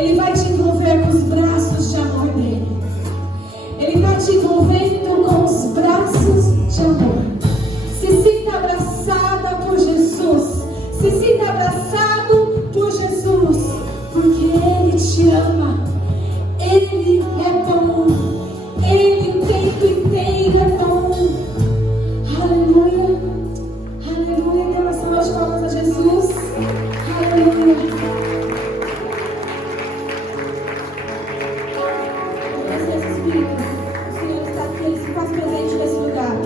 Ele vai te envolver com os braços de amor dele. Ele está te envolvendo com os braços de amor. Se sinta abraçada por Jesus. Se sinta abraçado por Jesus. Porque Ele te ama. Ele é bom. Ele o tempo inteiro é bom. Aleluia. Aleluia. Dê uma salva de palmas a Jesus. Aleluia. O Senhor está aqui, Ele se faz presente nesse lugar.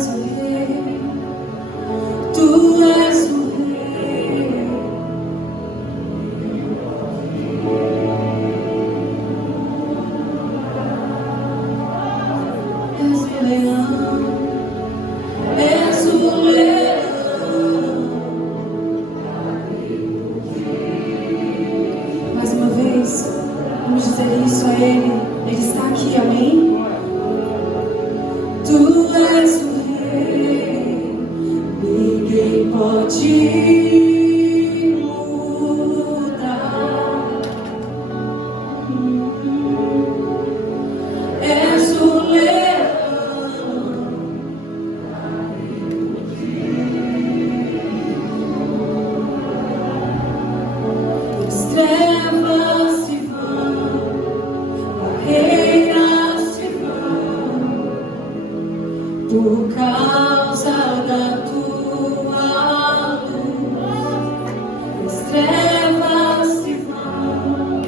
és o Rei, Tu és o Rei. És o leão, és o leão. Mais uma vez, vamos dizer isso a Ele. Ele está aqui, amém? Tu és o Rei, ninguém pode mudar. És o leão. As trevas se vão, barreiras se vão, por causa da tua luz. As trevas se vão,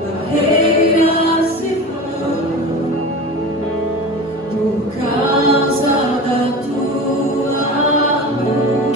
barreiras se vão, por causa da tua luz.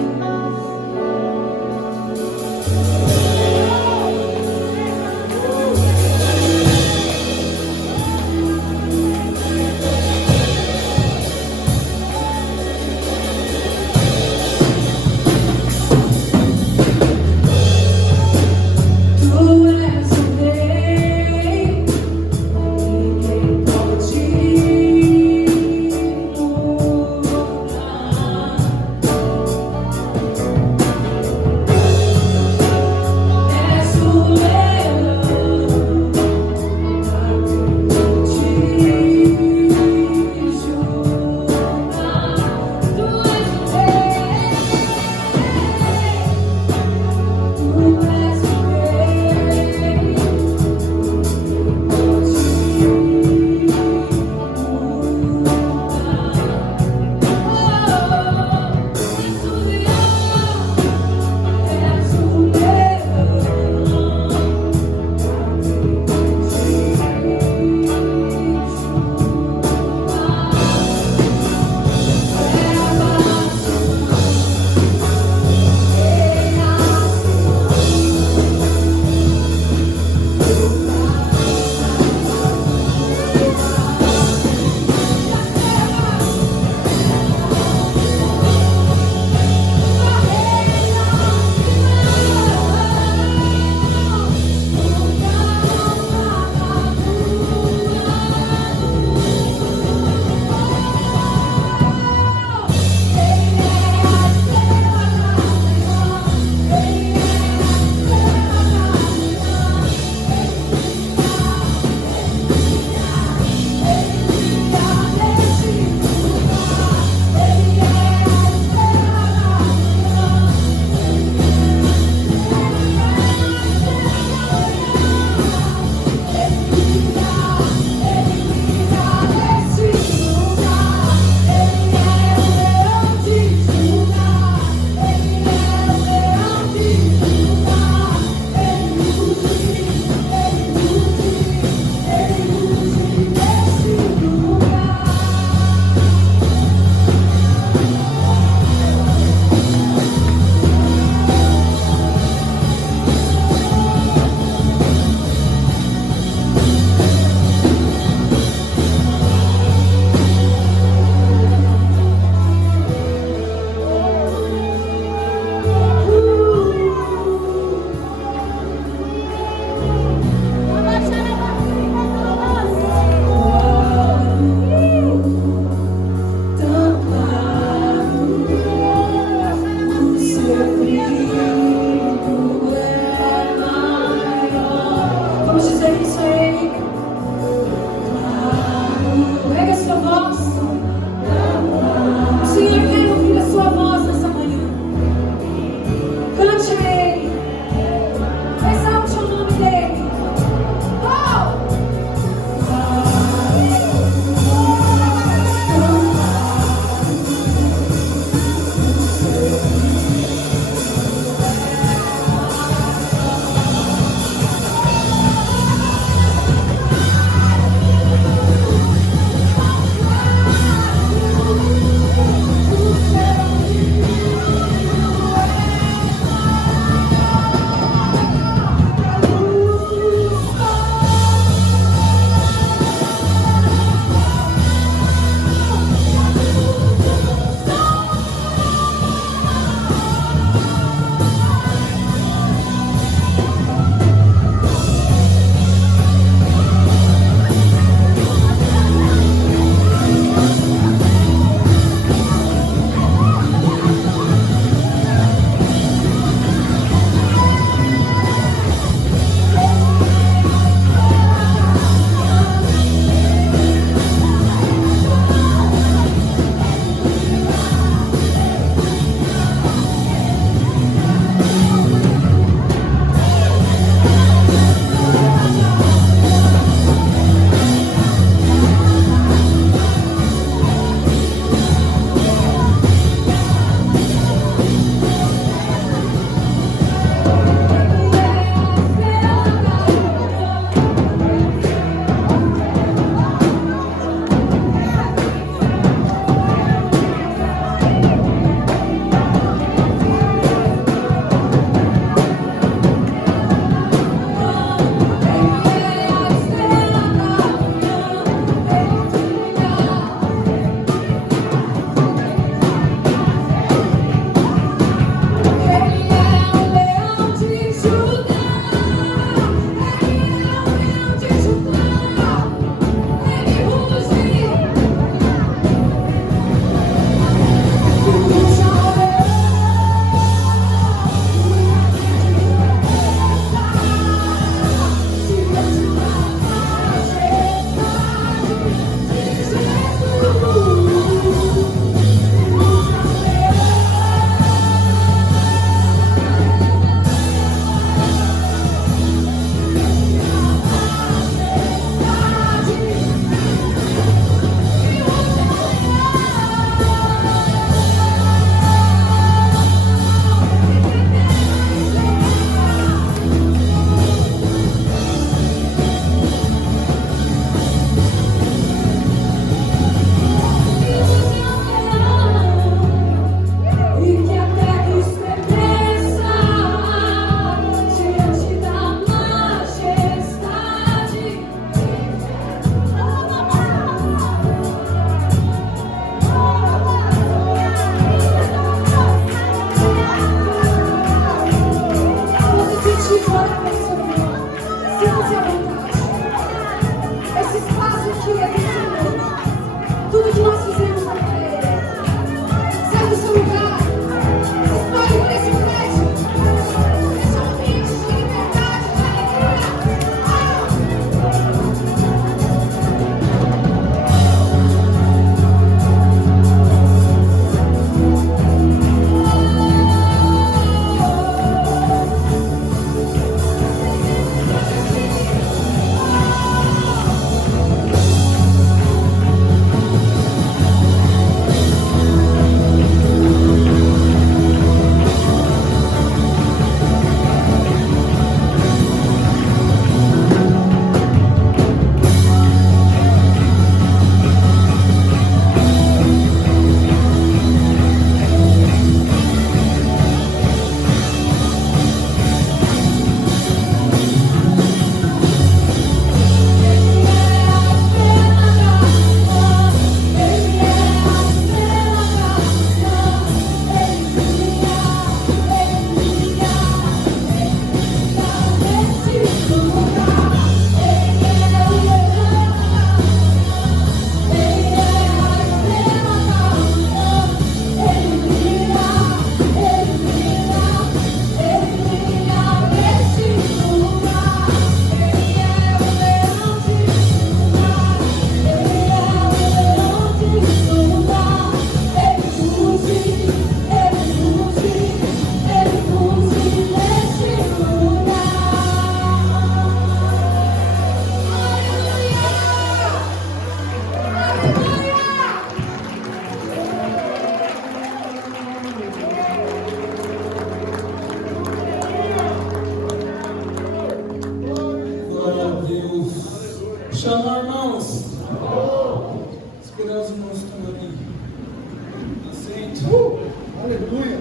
Aleluia!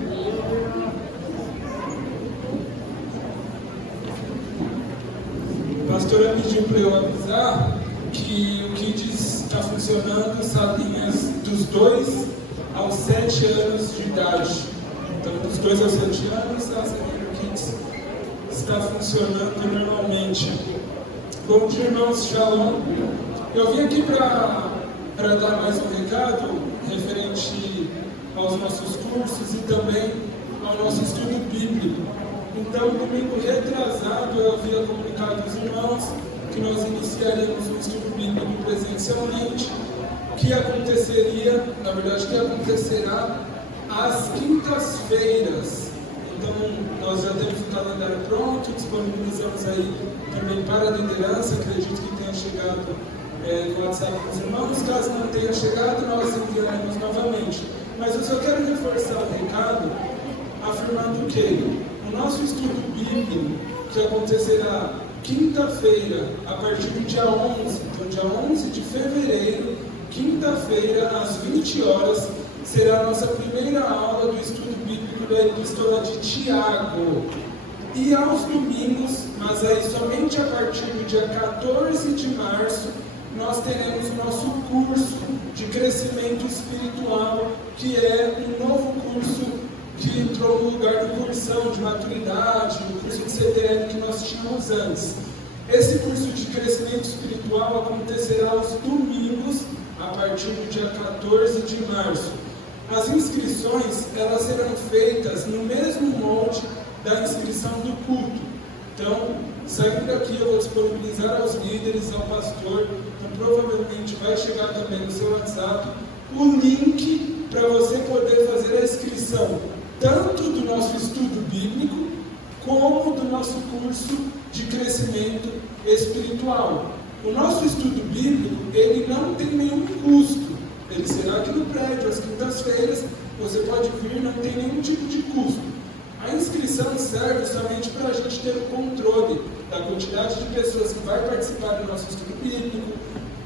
A pastora pediu para eu avisar que o Kids está funcionando salinhas dos 2 aos 7 anos de idade. Então, dos 2 aos 7 anos, a salinha do Kids está funcionando normalmente. Bom dia, irmãos, shalom. Eu vim aqui para dar mais um recado referente aos nossos cursos e também ao nosso estudo bíblico. Então, domingo retrasado, eu havia comunicado aos irmãos que nós iniciaríamos um estudo bíblico presencialmente, que aconteceria, na verdade, que acontecerá às quintas-feiras. Então, nós já temos o calendário pronto, disponibilizamos aí também para a liderança, acredito que tenha chegado no WhatsApp com os irmãos. Caso não tenha chegado, nós enviaremos novamente. Mas eu só quero reforçar o recado, afirmando que o nosso estudo bíblico, que acontecerá quinta-feira, a partir do dia 11, então dia 11 de fevereiro, quinta-feira, às 20 horas, será a nossa primeira aula do estudo bíblico da Epístola de Tiago. E aos domingos, mas aí somente a partir do dia 14 de março, nós teremos o nosso curso de crescimento espiritual, que é um novo curso que entrou no lugar do cursão de maturidade, o curso de CDL que nós tínhamos antes. Esse curso de crescimento espiritual acontecerá aos domingos, a partir do dia 14 de março. As inscrições, elas serão feitas no mesmo molde da inscrição do culto. Então, saindo daqui, eu vou disponibilizar aos líderes, ao pastor, então provavelmente vai chegar também no seu WhatsApp o link para você poder fazer a inscrição, tanto do nosso estudo bíblico, como do nosso curso de crescimento espiritual. O nosso estudo bíblico, ele não tem nenhum custo. Ele será aqui no prédio, às quintas-feiras, você pode vir, não tem nenhum tipo de custo. A inscrição serve somente para a gente ter o controle da quantidade de pessoas que vai participar do nosso estudo bíblico,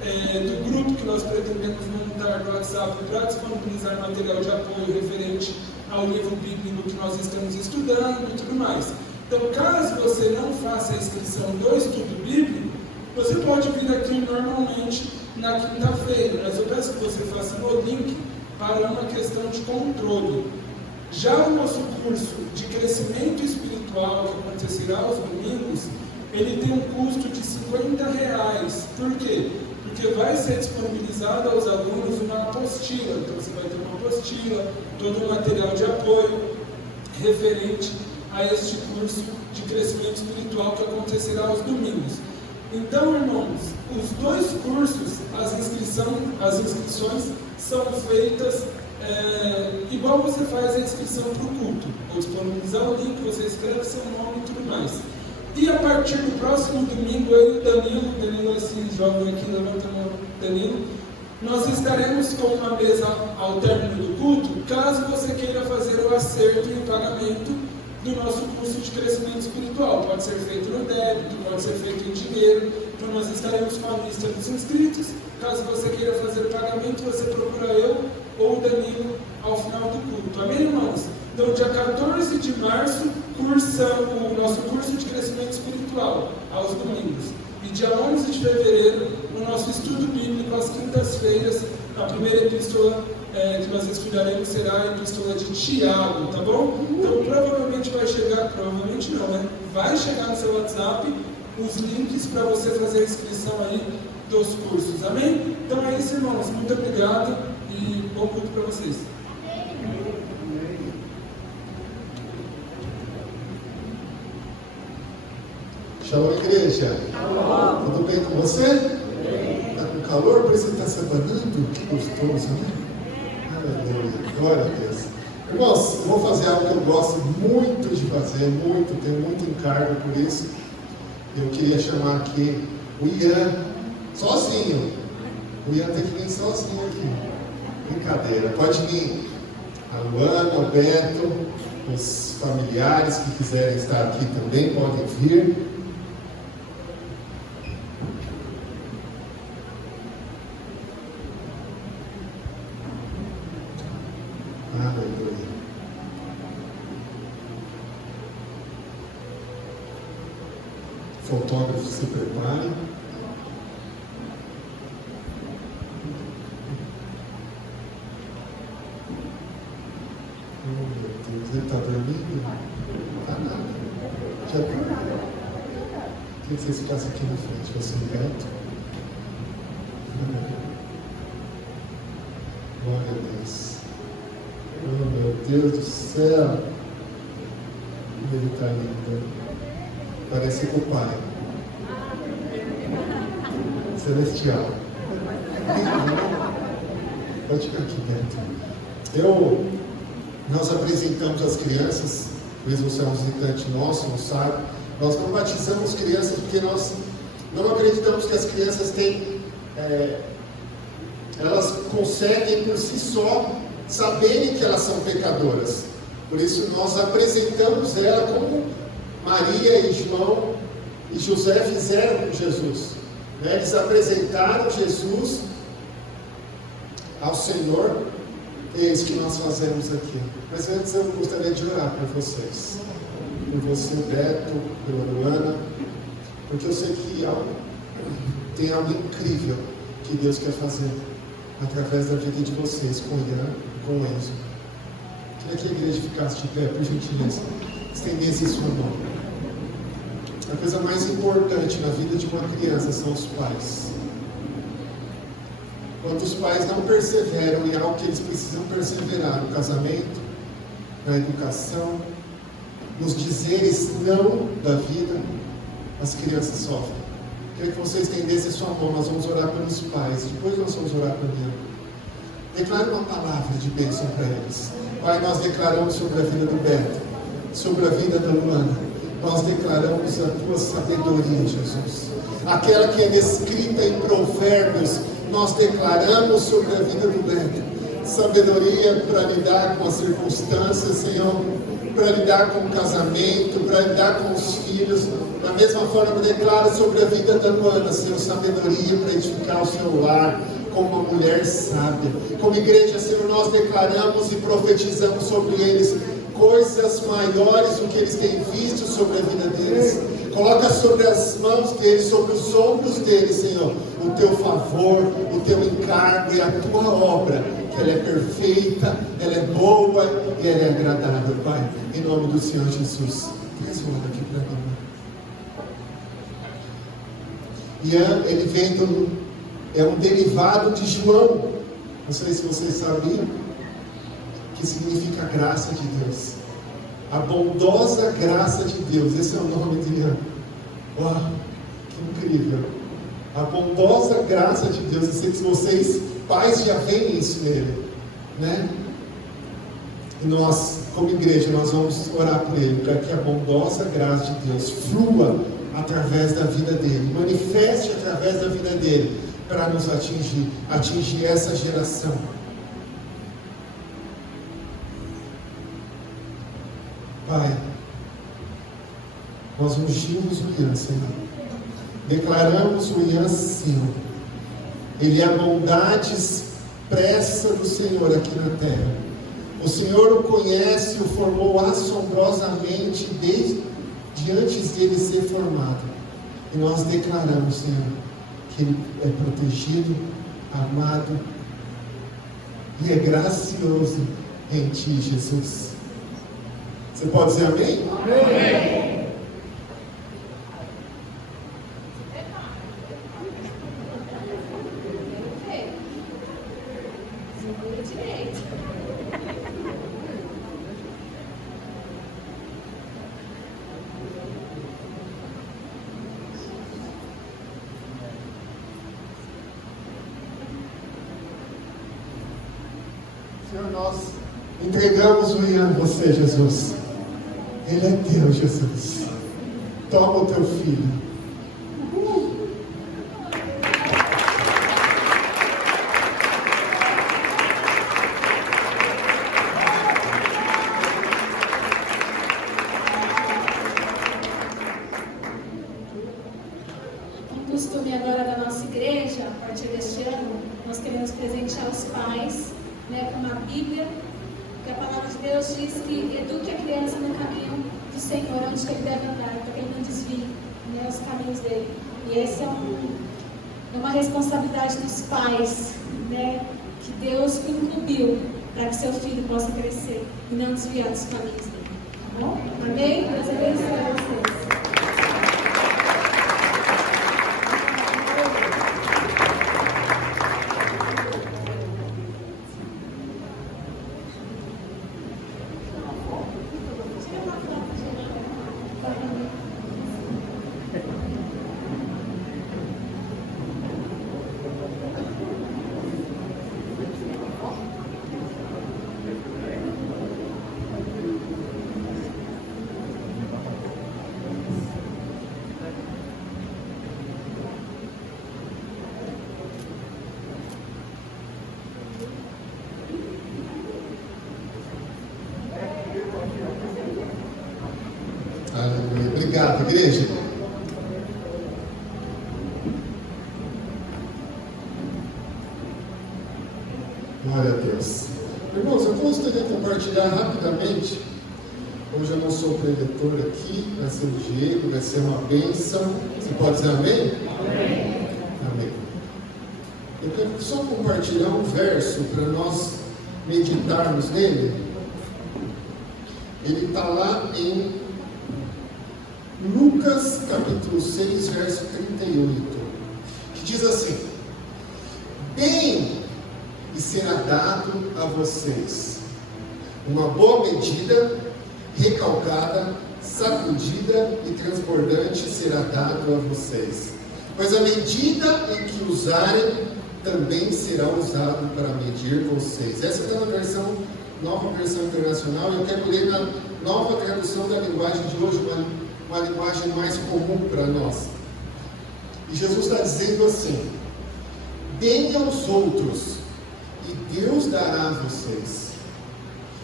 do grupo que nós pretendemos montar no WhatsApp para disponibilizar material de apoio referente ao livro bíblico que nós estamos estudando e tudo mais. Então, caso você não faça a inscrição do estudo bíblico, você pode vir aqui normalmente na quinta-feira, mas eu peço que você faça o link para uma questão de controle. Já o nosso curso de crescimento espiritual, que acontecerá aos domingos, ele tem um custo de R$50. Por quê? Porque vai ser disponibilizado aos alunos uma apostila. Então você vai ter uma apostila, todo o material de apoio referente a este curso de crescimento espiritual que acontecerá aos domingos. Então, irmãos, os dois cursos, as inscrições são feitas igual você faz a inscrição para o culto. Vou disponibilizar o link, você escreve seu nome e tudo mais. E a partir do próximo domingo, eu e o Danilo, esse jovem aqui, levanta a mão, Danilo, nós estaremos com uma mesa ao término do culto, caso você queira fazer o acerto e o pagamento do nosso curso de crescimento espiritual. Pode ser feito no débito, pode ser feito em dinheiro. Então nós estaremos com a lista dos inscritos. Caso você queira fazer o pagamento, você procura eu ou o Danilo ao final do culto. Amém, irmãos? Então, dia 14 de março, o nosso curso de crescimento espiritual, aos domingos. E dia 11 de fevereiro, o nosso estudo bíblico, às quintas-feiras, a primeira epístola que nós estudaremos será a epístola de Tiago, tá bom? Então, provavelmente vai chegar, provavelmente não, né? Vai chegar no seu WhatsApp os links para você fazer a inscrição aí dos cursos, amém? Então é isso, irmãos. Muito obrigado e bom culto para vocês. Shalom, igreja. Tudo bem com você? Está com calor? Por isso que está se abanando? Que gostoso, né? Aleluia. Glória a Deus. Irmãos, eu vou fazer algo que eu gosto muito de fazer, tenho muito encargo por isso. Eu queria chamar aqui o Ian, sozinho. O Ian tem que vir sozinho aqui. Brincadeira. Pode vir a Luana, o Beto, os familiares que quiserem estar aqui também podem vir. Aleluia. Fotógrafo, se prepare. Oh, meu Deus, ele está dormindo? Não está nada. Já dormiu. Queria que vocês ficassem aqui na frente, você reto. Glória a Deus. Oh, meu Deus do céu. Ele está lindo. Parece com o Pai Celestial. Pode ficar aqui dentro. Nós apresentamos as crianças, talvez você é um visitante nosso, não sabe. Nós não batizamos crianças porque nós não acreditamos que as crianças têm, elas conseguem por si só saberem que elas são pecadoras. Por isso nós apresentamos ela como Maria e João e José fizeram com Jesus. Eles apresentaram Jesus ao Senhor. É isso que nós fazemos aqui. Mas antes eu gostaria de orar por vocês. Por você, Beto, pela Luana. Porque eu sei que tem algo incrível que Deus quer fazer através da vida de vocês, com Ian, com Enzo. Queria que a igreja ficasse de pé, por gentileza. Estendesse sua mão. A coisa mais importante na vida de uma criança são os pais. Quando os pais não perseveram em algo que eles precisam perseverar, no casamento, na educação, nos dizeres não da vida, as crianças sofrem. Queria que vocês estendessem sua mão, nós vamos orar pelos pais, depois nós vamos orar por mim. Declare uma palavra de bênção para eles. Pai, nós declaramos sobre a vida do Beto, sobre a vida da Luana. Nós declaramos a tua sabedoria, Jesus. Aquela que é descrita em Provérbios, nós declaramos sobre a vida do Beto. Sabedoria para lidar com as circunstâncias, Senhor, para lidar com o casamento, para lidar com os filhos. Da mesma forma, eu declaro sobre a vida da Luana, Senhor, sabedoria para edificar o seu lar, como uma mulher sábia. Como igreja, Senhor, nós declaramos e profetizamos sobre eles coisas maiores do que eles têm visto sobre a vida deles. Coloca sobre as mãos deles, sobre os ombros deles, Senhor, o teu favor, o teu encargo e a tua obra, que ela é perfeita, ela é boa e ela é agradável, Pai, em nome do Senhor Jesus. Traz uma aqui para mim. Ian, ele vem é um derivado de João. Não sei se vocês sabiam, que significa graça de Deus. A bondosa graça de Deus, esse é o nome de Ian. Uau, que incrível. A bondosa graça de Deus. Eu sei que vocês, pais, já veem isso nele, né? E nós, como igreja, nós vamos orar por ele, para que a bondosa graça de Deus flua através da vida dele, manifeste através da vida dele, para nos atingir essa geração. Pai, nós ungimos o Ian, Senhor. Declaramos o Ian, Senhor. Ele é a bondade expressa do Senhor aqui na terra. O Senhor o conhece, o formou assombrosamente desde antes dele ser formado. E nós declaramos, Senhor, que ele é protegido, amado e é gracioso em ti, Jesus. Você pode dizer amém? Amém. Senhor, nós entregamos o Ian a você, Jesus. Ele é teu, Jesus. Toma o teu filho. Um costume agora da nossa igreja, a partir deste ano, nós queremos presentear os pais, com uma Bíblia, que a palavra Deus diz que eduque a criança no caminho do Senhor, onde ele deve andar, para que ele não desvie, né, os caminhos dele. E essa é uma responsabilidade dos pais, né, que Deus incumbiu para que seu filho possa crescer e não desviar dos caminhos dele. Tá bom? Amém? Deus abençoe vocês. Aleluia. Obrigado, igreja. Glória a Deus. Irmãos, eu gostaria de compartilhar rapidamente. Hoje eu não sou preletor aqui, vai ser o Diego, vai ser uma bênção. Você pode dizer amém? Amém. Amém. Eu quero só compartilhar um verso para nós meditarmos nele. Ele está lá em Lucas capítulo 6, verso 38, que diz assim: bem e será dado a vocês uma boa medida, recalcada, sacudida e transbordante será dado a vocês, pois a medida em que usarem também será usado para medir vocês. Essa está na versão, nova versão internacional, e eu quero ler na nova tradução da linguagem de hoje, uma linguagem mais comum para nós. E Jesus está dizendo assim: deem aos outros e Deus dará a vocês.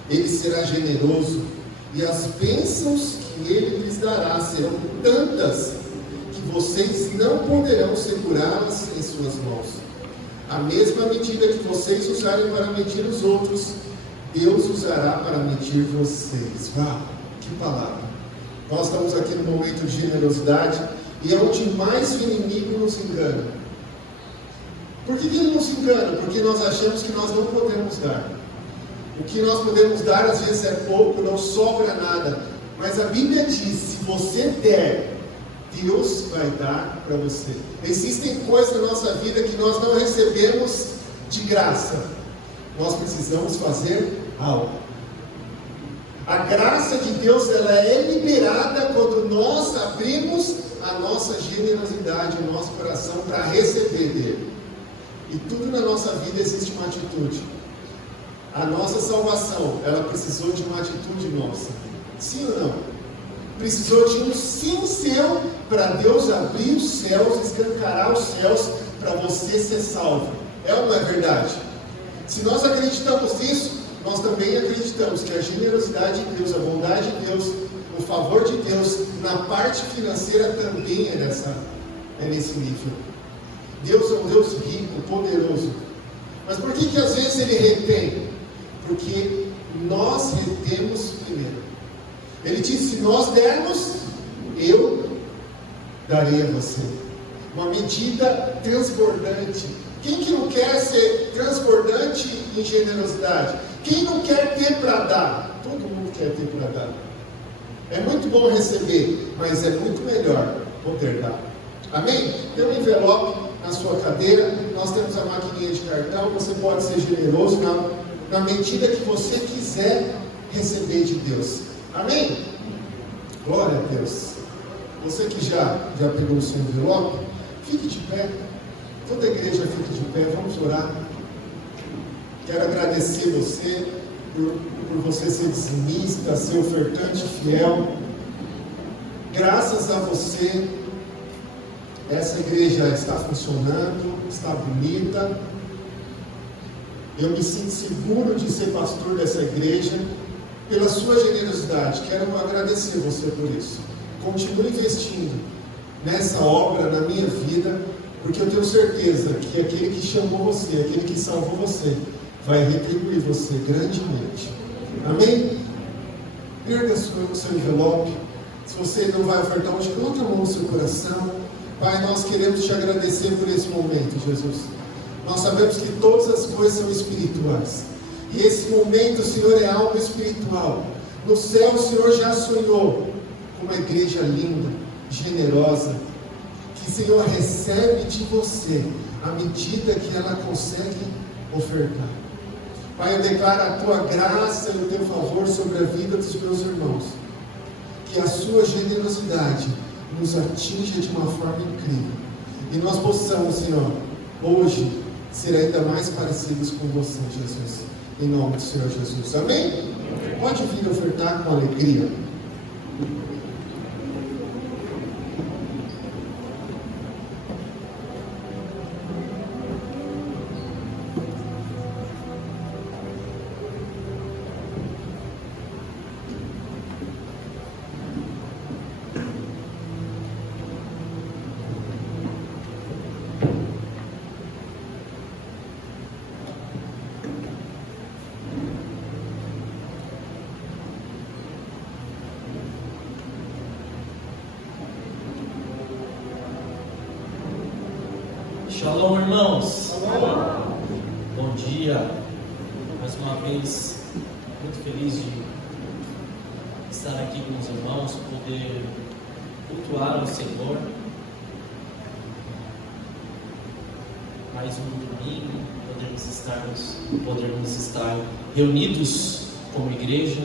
Ele será generoso e as bênçãos que Ele lhes dará serão tantas que vocês não poderão segurá-las em suas mãos. A mesma medida que vocês usarem para medir os outros, Deus usará para medir vocês. Uau, que palavra! Nós estamos aqui no momento de generosidade e é onde mais o inimigo nos engana. Por que ele nos engana? Porque nós achamos que nós não podemos dar. O que nós podemos dar às vezes é pouco, não sobra nada. Mas a Bíblia diz: se você der, Deus vai dar para você. Existem coisas na nossa vida que nós não recebemos de graça. Nós precisamos fazer algo. A graça de Deus, ela é liberada quando nós abrimos a nossa generosidade, o nosso coração para receber dele. E tudo na nossa vida existe uma atitude. A nossa salvação, ela precisou de uma atitude nossa. Sim ou não? Precisou de um sim seu para Deus abrir os céus, escancarar os céus para você ser salvo. É ou não é verdade? Se nós acreditamos nisso, nós também acreditamos que a generosidade de Deus, a bondade de Deus, o favor de Deus, na parte financeira também é nesse nível. Deus é um Deus rico, poderoso. Mas por que às vezes Ele retém? Porque nós retemos primeiro. Ele disse: se nós dermos, eu darei a você. Uma medida transbordante. Quem que não quer ser transbordante em generosidade? Quem não quer ter para dar? Todo mundo quer ter para dar. É muito bom receber, mas é muito melhor poder dar. Amém? Tem um envelope na sua cadeira, nós temos a maquininha de cartão, você pode ser generoso na medida que você quiser receber de Deus. Amém? Glória a Deus. Você que já pegou o seu envelope, fique de pé. Toda a igreja fique de pé, vamos orar. Quero agradecer você por você ser dizimista, ser ofertante fiel. Graças a você, essa igreja está funcionando, está bonita. Eu me sinto seguro de ser pastor dessa igreja pela sua generosidade. Quero agradecer você por isso. Continue investindo nessa obra, na minha vida, porque eu tenho certeza que aquele que chamou você, aquele que salvou você, vai retribuir você grandemente. Amém? Erga o seu envelope. Se você não vai ofertar hoje, coloque a mão no seu coração. Pai, nós queremos te agradecer por esse momento, Jesus. Nós sabemos que todas as coisas são espirituais. E esse momento, Senhor, é algo espiritual. No céu, o Senhor já sonhou com uma igreja linda, generosa, que, Senhor, recebe de você à medida que ela consegue ofertar. Pai, eu declaro a tua graça e o teu favor sobre a vida dos meus irmãos. Que a sua generosidade nos atinja de uma forma incrível. E nós possamos, Senhor, hoje, ser ainda mais parecidos com você, Jesus. Em nome do Senhor Jesus. Amém? Pode vir ofertar com alegria. Shalom, irmãos. Bom dia. Mais uma vez, muito feliz de estar aqui com os irmãos, poder cultuar o Senhor. Mais um domingo, podermos estar reunidos como igreja.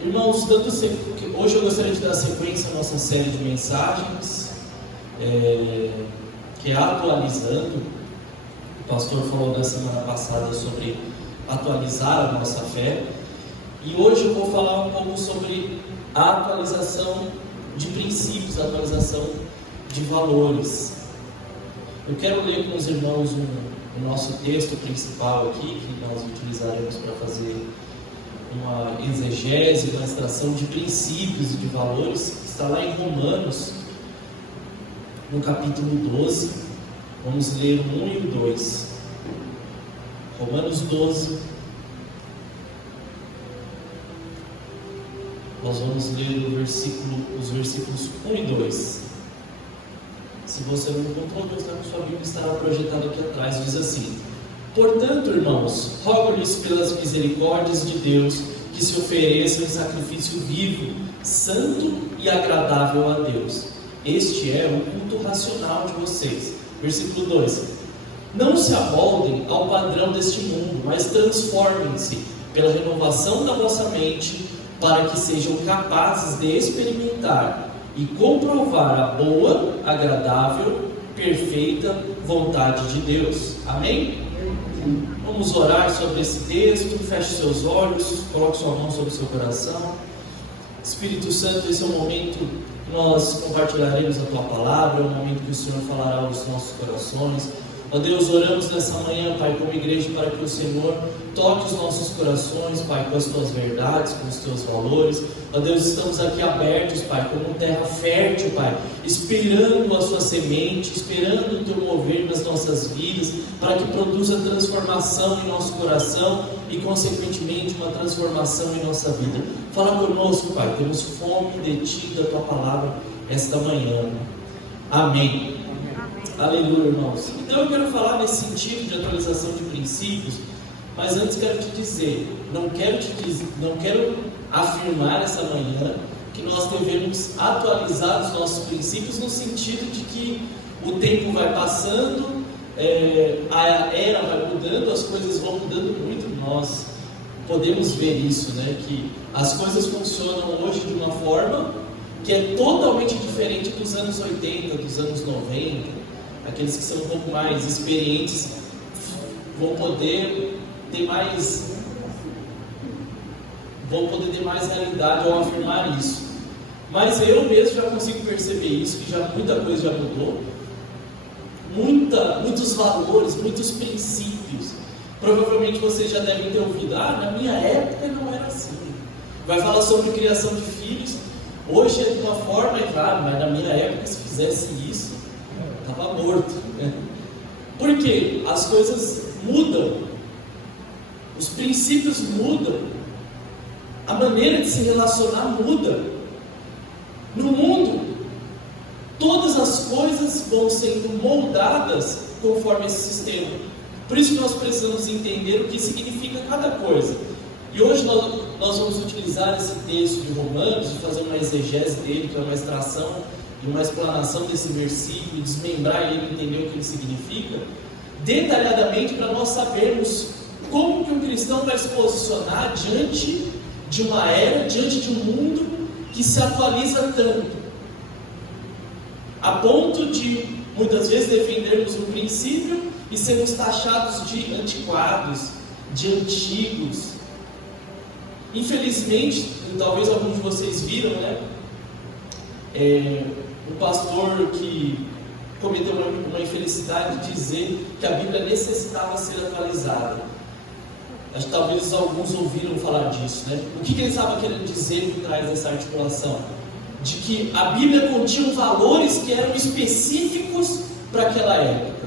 Irmãos, hoje eu gostaria de dar sequência à nossa série de mensagens. Que é atualizando. O pastor falou na semana passada sobre atualizar a nossa fé, e hoje eu vou falar um pouco sobre a atualização de princípios, a atualização de valores. Eu quero ler com os irmãos o nosso texto principal aqui, que nós utilizaremos para fazer uma exegese, uma extração de princípios e de valores, que está lá em Romanos, no capítulo 12, vamos ler o 1 e o 2. Romanos 12, nós vamos ler os versículos 1 e 2. Se você não encontrou, Deus está com sua Bíblia, estará projetado aqui atrás. Diz assim: portanto, irmãos, rogo-lhes pelas misericórdias de Deus que se ofereçam em sacrifício vivo, santo e agradável a Deus. Este é o culto racional de vocês. Versículo 2: não se amoldem ao padrão deste mundo, mas transformem-se pela renovação da vossa mente, para que sejam capazes de experimentar e comprovar a boa, agradável, perfeita vontade de Deus. Amém? Vamos orar sobre esse texto. Feche seus olhos, coloque sua mão sobre o seu coração. Espírito Santo, esse é o momento que nós compartilharemos a Tua Palavra, é o momento que o Senhor falará aos nossos corações. Ó Deus, oramos nessa manhã, Pai, como igreja, para que o Senhor toque os nossos corações, Pai, com as Tuas verdades, com os Teus valores. Ó Deus, estamos aqui abertos, Pai, como terra fértil, Pai, esperando a Sua semente, esperando o Teu mover nas nossas vidas, para que produza transformação em nosso coração e, consequentemente, uma transformação em nossa vida. Fala conosco, Pai, temos fome de Ti, da Tua Palavra, esta manhã. Amém. Aleluia, irmãos. Então eu quero falar nesse sentido de atualização de princípios, mas antes quero te dizer, não quero afirmar essa manhã que nós devemos atualizar os nossos princípios no sentido de que o tempo vai passando, a era vai mudando, as coisas vão mudando muito. Nós podemos ver isso, né? Que as coisas funcionam hoje de uma forma que é totalmente diferente dos anos 80, dos anos 90. Aqueles que são um pouco mais experientes vão poder ter mais realidade ao afirmar isso. Mas eu mesmo já consigo perceber isso, que já muita coisa já mudou. Muitos valores, muitos princípios. Provavelmente vocês já devem ter ouvido: na minha época não era assim. Vai falar sobre criação de filhos. Hoje é de uma forma, é claro, mas na minha época, se fizesse isso, estava morto, né? Porque as coisas mudam. os princípios mudam, a maneira de se relacionar muda. No mundo, todas as coisas vão sendo moldadas conforme esse sistema. Por isso que nós precisamos entender o que significa cada coisa. E hoje nós vamos utilizar esse texto de Romanos e fazer uma exegese dele, que é uma extração e uma explanação desse versículo, desmembrar ele e entender o que ele significa, detalhadamente, para nós sabermos como que um cristão vai se posicionar diante de uma era, diante de um mundo que se atualiza tanto, a ponto de muitas vezes defendermos um princípio e sermos taxados de antiquados, de antigos. Infelizmente, talvez alguns de vocês viram, né? Um pastor que cometeu uma infelicidade de dizer que a Bíblia necessitava ser atualizada. Acho que talvez alguns ouviram falar disso, né? O que ele estava querendo dizer por trás dessa articulação? De que a Bíblia continha valores que eram específicos para aquela época.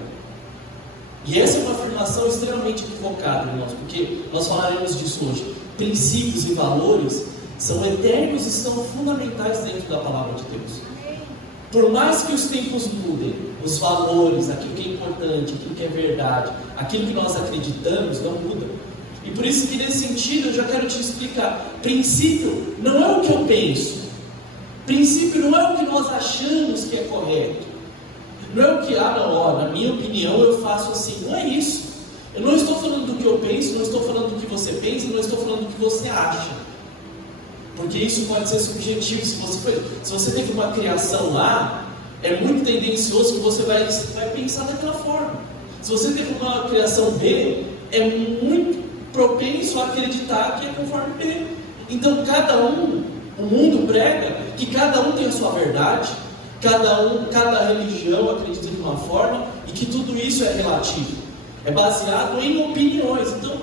E essa é uma afirmação extremamente equivocada, irmãos, porque nós falaremos disso hoje. Princípios e valores são eternos e são fundamentais dentro da palavra de Deus. Por mais que os tempos mudem, os valores, aquilo que é importante, aquilo que é verdade, aquilo que nós acreditamos, não muda. E por isso que nesse sentido eu já quero te explicar. Princípio não é o que eu penso. Princípio não é o que nós achamos que é correto. Não é o que, na minha opinião eu faço assim. Não é isso. Eu não estou falando do que eu penso, não estou falando do que você pensa, não estou falando do que você acha. Porque isso pode ser subjetivo. Se você teve uma criação lá, é muito tendencioso que você vai pensar daquela forma. Se você teve uma criação B, é muito propenso a acreditar que é conforme B. Então o mundo prega que cada um tem a sua verdade, cada religião acredita de uma forma e que tudo isso é relativo. É baseado em opiniões. Então,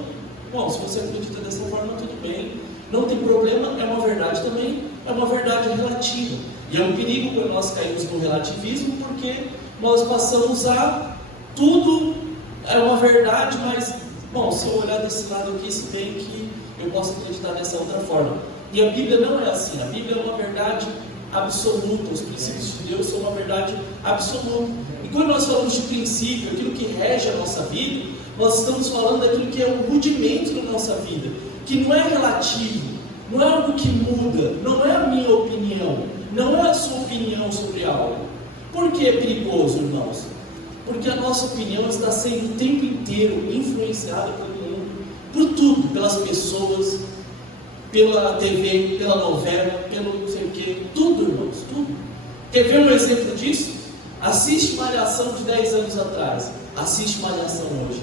bom, se você acredita dessa forma, tudo bem. Não tem problema, é uma verdade também, é uma verdade relativa. E é um perigo quando nós caímos no relativismo, porque nós passamos a tudo é uma verdade, mas, bom, se eu olhar desse lado aqui, se bem que eu posso acreditar dessa outra forma. E a Bíblia não é assim. A Bíblia é uma verdade absoluta. Os princípios de Deus são uma verdade absoluta. E quando nós falamos de princípio, aquilo que rege a nossa vida, nós estamos falando daquilo que é um rudimento da nossa vida, que não é relativo, não é algo que muda, não é a minha opinião, não é a sua opinião sobre algo. Por que é perigoso, irmãos? Porque a nossa opinião está sendo o tempo inteiro influenciada pelo mundo, por tudo, pelas pessoas, pela TV, pela novela, pelo não sei o que, tudo, irmãos, tudo. Quer ver um exemplo disso? Assiste Malhação de 10 anos atrás, assiste Malhação hoje,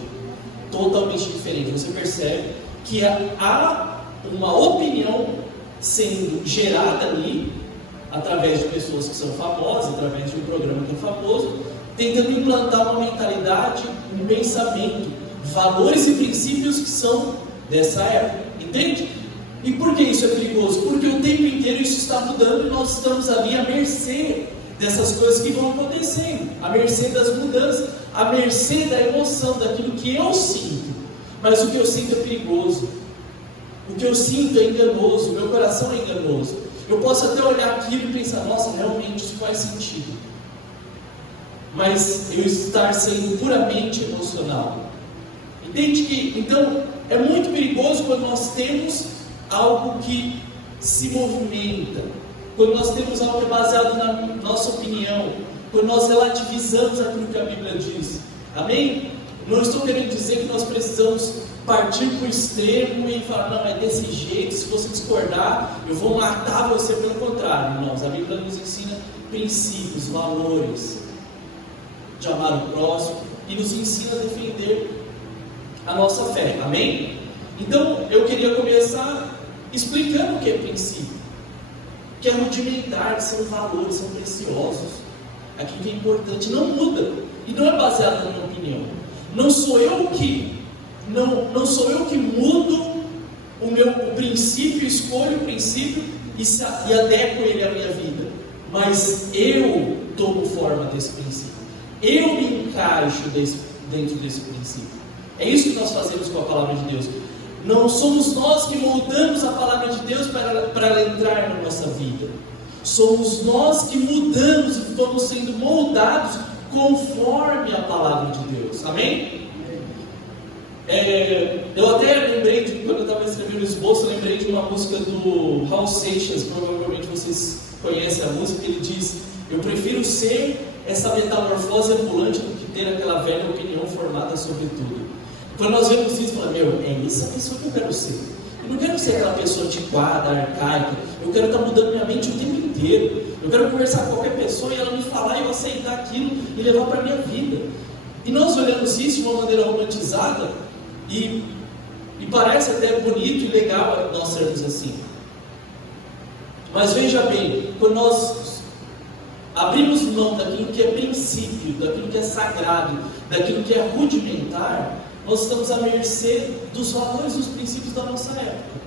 totalmente diferente. Você percebe que há uma opinião sendo gerada ali, através de pessoas que são famosas, através de um programa que é famoso, tentando implantar uma mentalidade, um pensamento, valores e princípios que são dessa época, entende? E por que isso é perigoso? Porque o tempo inteiro isso está mudando e nós estamos ali à mercê dessas coisas que vão acontecendo, à mercê das mudanças, à mercê da emoção, daquilo que eu sinto. Mas o que eu sinto é perigoso, o que eu sinto é enganoso, o meu coração é enganoso. Eu posso até olhar aquilo e pensar, nossa, realmente isso faz sentido, mas eu estar sendo puramente emocional. Entende que, então, é muito perigoso quando nós temos algo que se movimenta, quando nós temos algo baseado na nossa opinião, quando nós relativizamos aquilo que a Bíblia diz. Amém? Não estou querendo dizer que nós precisamos partir para o extremo e falar, não, é desse jeito, se você discordar, eu vou matar você. Pelo contrário, irmãos, a Bíblia nos ensina princípios, valores de amar o próximo e nos ensina a defender a nossa fé. Amém? Então, eu queria começar explicando o que é princípio, que é rudimentar, que são valores, são preciosos, aquilo que é importante, não muda, e não é baseado na minha opinião. Não sou eu que mudo o princípio, escolho o princípio e adequo ele à minha vida, mas eu tomo forma desse princípio, eu me encaixo dentro desse princípio. É isso que nós fazemos com a palavra de Deus. Não somos nós que moldamos a palavra de Deus para ela entrar na nossa vida. Somos nós que mudamos e vamos sendo moldados conforme a palavra de Deus. Amém? Eu até lembrei, quando eu estava escrevendo o esboço, eu lembrei de uma música do Raul Seixas, provavelmente vocês conhecem a música, que ele diz: eu prefiro ser essa metamorfose ambulante do que ter aquela velha opinião formada sobre tudo. Quando nós vemos isso, falamos: é essa pessoa que eu quero ser. Eu não quero ser aquela pessoa antiquada, arcaica. Eu quero estar mudando minha mente o tempo inteiro. Eu quero conversar com qualquer pessoa e ela me falar e eu aceitar aquilo e levar para a minha vida. E nós olhamos isso de uma maneira romantizada e parece até bonito e legal nós sermos assim. Mas veja bem, quando nós abrimos mão daquilo que é princípio, daquilo que é sagrado, daquilo que é rudimentar, nós estamos à mercê dos valores e dos princípios da nossa época.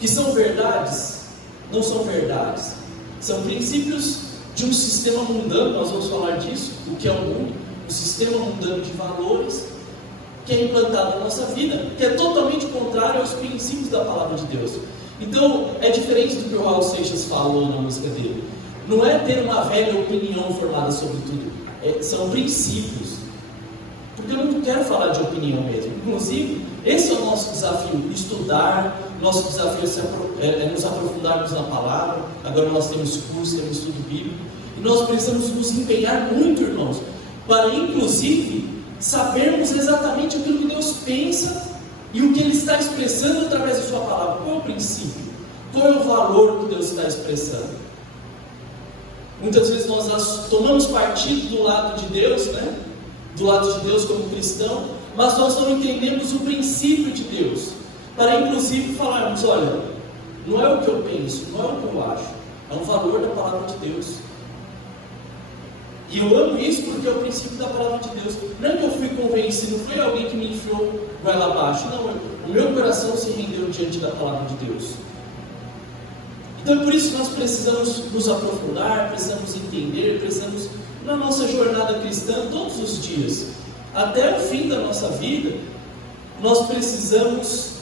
Que são verdades? Não são verdades. São princípios de um sistema mundano, nós vamos falar disso, o que é o mundo, um sistema mundano de valores, que é implantado na nossa vida, que é totalmente contrário aos princípios da palavra de Deus. Então, é diferente do que o Raul Seixas falou na música dele. Não é ter uma velha opinião formada sobre tudo, são princípios. Porque eu não quero falar de opinião mesmo. Inclusive, esse é o nosso desafio: estudar. Nosso desafio é nos aprofundarmos na palavra. Agora nós temos curso, temos estudo bíblico. E nós precisamos nos empenhar muito, irmãos, para inclusive sabermos exatamente aquilo que Deus pensa e o que Ele está expressando através da sua palavra. Qual é o princípio? Qual é o valor que Deus está expressando? Muitas vezes nós tomamos partido do lado de Deus, né? Do lado de Deus como cristão, mas nós não entendemos o princípio de Deus, para inclusive falarmos: olha, não é o que eu penso, não é o que eu acho, é um valor da palavra de Deus. E eu amo isso porque é o princípio da palavra de Deus. Não é que eu fui convencido, não foi alguém que me enfiou goela abaixo, não, o meu coração se rendeu diante da palavra de Deus. Então é por isso que nós precisamos nos aprofundar, precisamos entender, precisamos, na nossa jornada cristã, todos os dias, até o fim da nossa vida, nós precisamos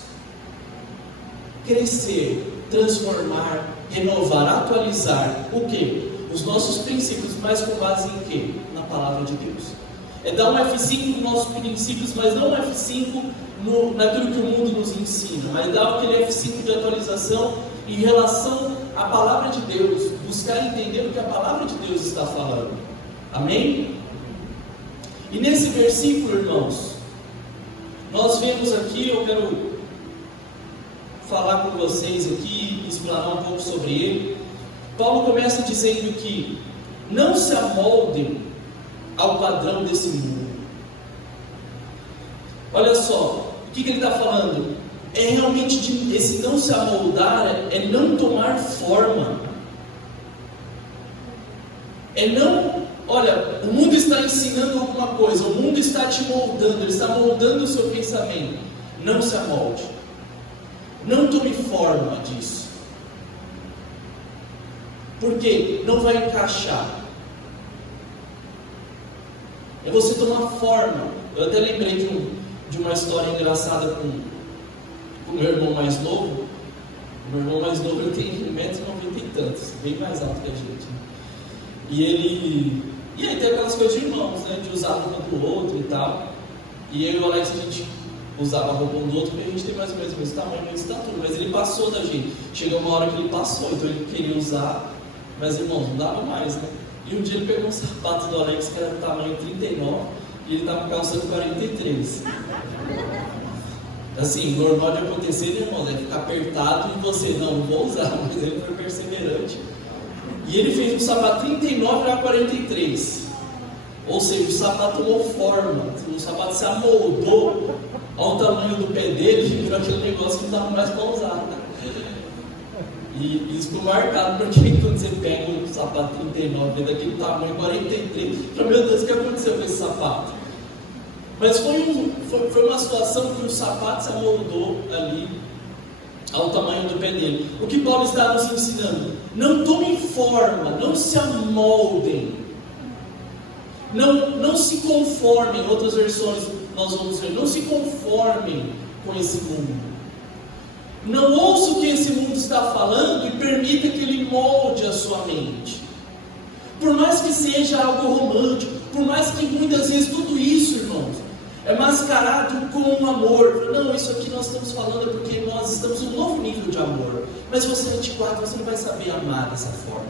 crescer, transformar, renovar, atualizar o quê? Os nossos princípios, mas com base em quê? Na palavra de Deus. É dar um F5 nos nossos princípios, mas não um F5 naquilo que o mundo nos ensina, mas dar aquele F5 de atualização em relação à palavra de Deus, buscar entender o que a palavra de Deus está falando. Amém? E nesse versículo, irmãos, nós vemos aqui, eu quero falar com vocês aqui, explanar um pouco sobre ele. Paulo começa dizendo que não se amoldem ao padrão desse mundo. Olha só, o que ele está falando? É realmente esse não se amoldar, é não tomar forma. É não, olha, o mundo está ensinando alguma coisa, o mundo está te moldando, ele está moldando o seu pensamento. Não se amolde. Não tome forma disso. Porque não vai encaixar. É você tomar forma. Eu até lembrei de uma história engraçada com o meu irmão mais novo. O meu irmão mais novo, ele tem 1,90 e tantos, bem mais alto que a gente. E aí tem aquelas coisas de irmãos, né? De usar a roupa do outro e tal. E eu e o Alex, a gente usava a roupa um do outro, porque a gente tem mais ou menos o mesmo tamanho, mesmo estatura. Mas ele passou da gente. Chegou uma hora que ele passou, então ele queria usar. Mas, irmãos, não dava mais, né? E um dia ele pegou um sapato do Alex que era do tamanho 39 e ele estava calçando 43. Assim, normal de acontecer, né, irmão? É ficar apertado e você, não vou usar, mas ele foi perseverante. E ele fez um sapato 39 para 43. Ou seja, o sapato tomou forma, o sapato se amoldou ao tamanho do pé dele e virou aquele negócio que não dava mais para usar, né? E isso ficou marcado, porque quando você pega um sapato 39 daquele tamanho, 43, meu Deus, o que aconteceu com esse sapato? Mas foi uma situação que o sapato se amoldou ali ao tamanho do pé dele. O que Paulo está nos ensinando? Não tomem forma, não se amoldem, não se conformem. Em outras versões nós vamos ver, não se conformem com esse mundo. Não ouça o que esse mundo está falando e permita que ele molde a sua mente. Por mais que seja algo romântico, por mais que muitas vezes tudo isso, irmãos, é mascarado com um amor. Não, isso aqui nós estamos falando é porque nós estamos em um novo nível de amor. Mas você é antiquado, você não vai saber amar dessa forma.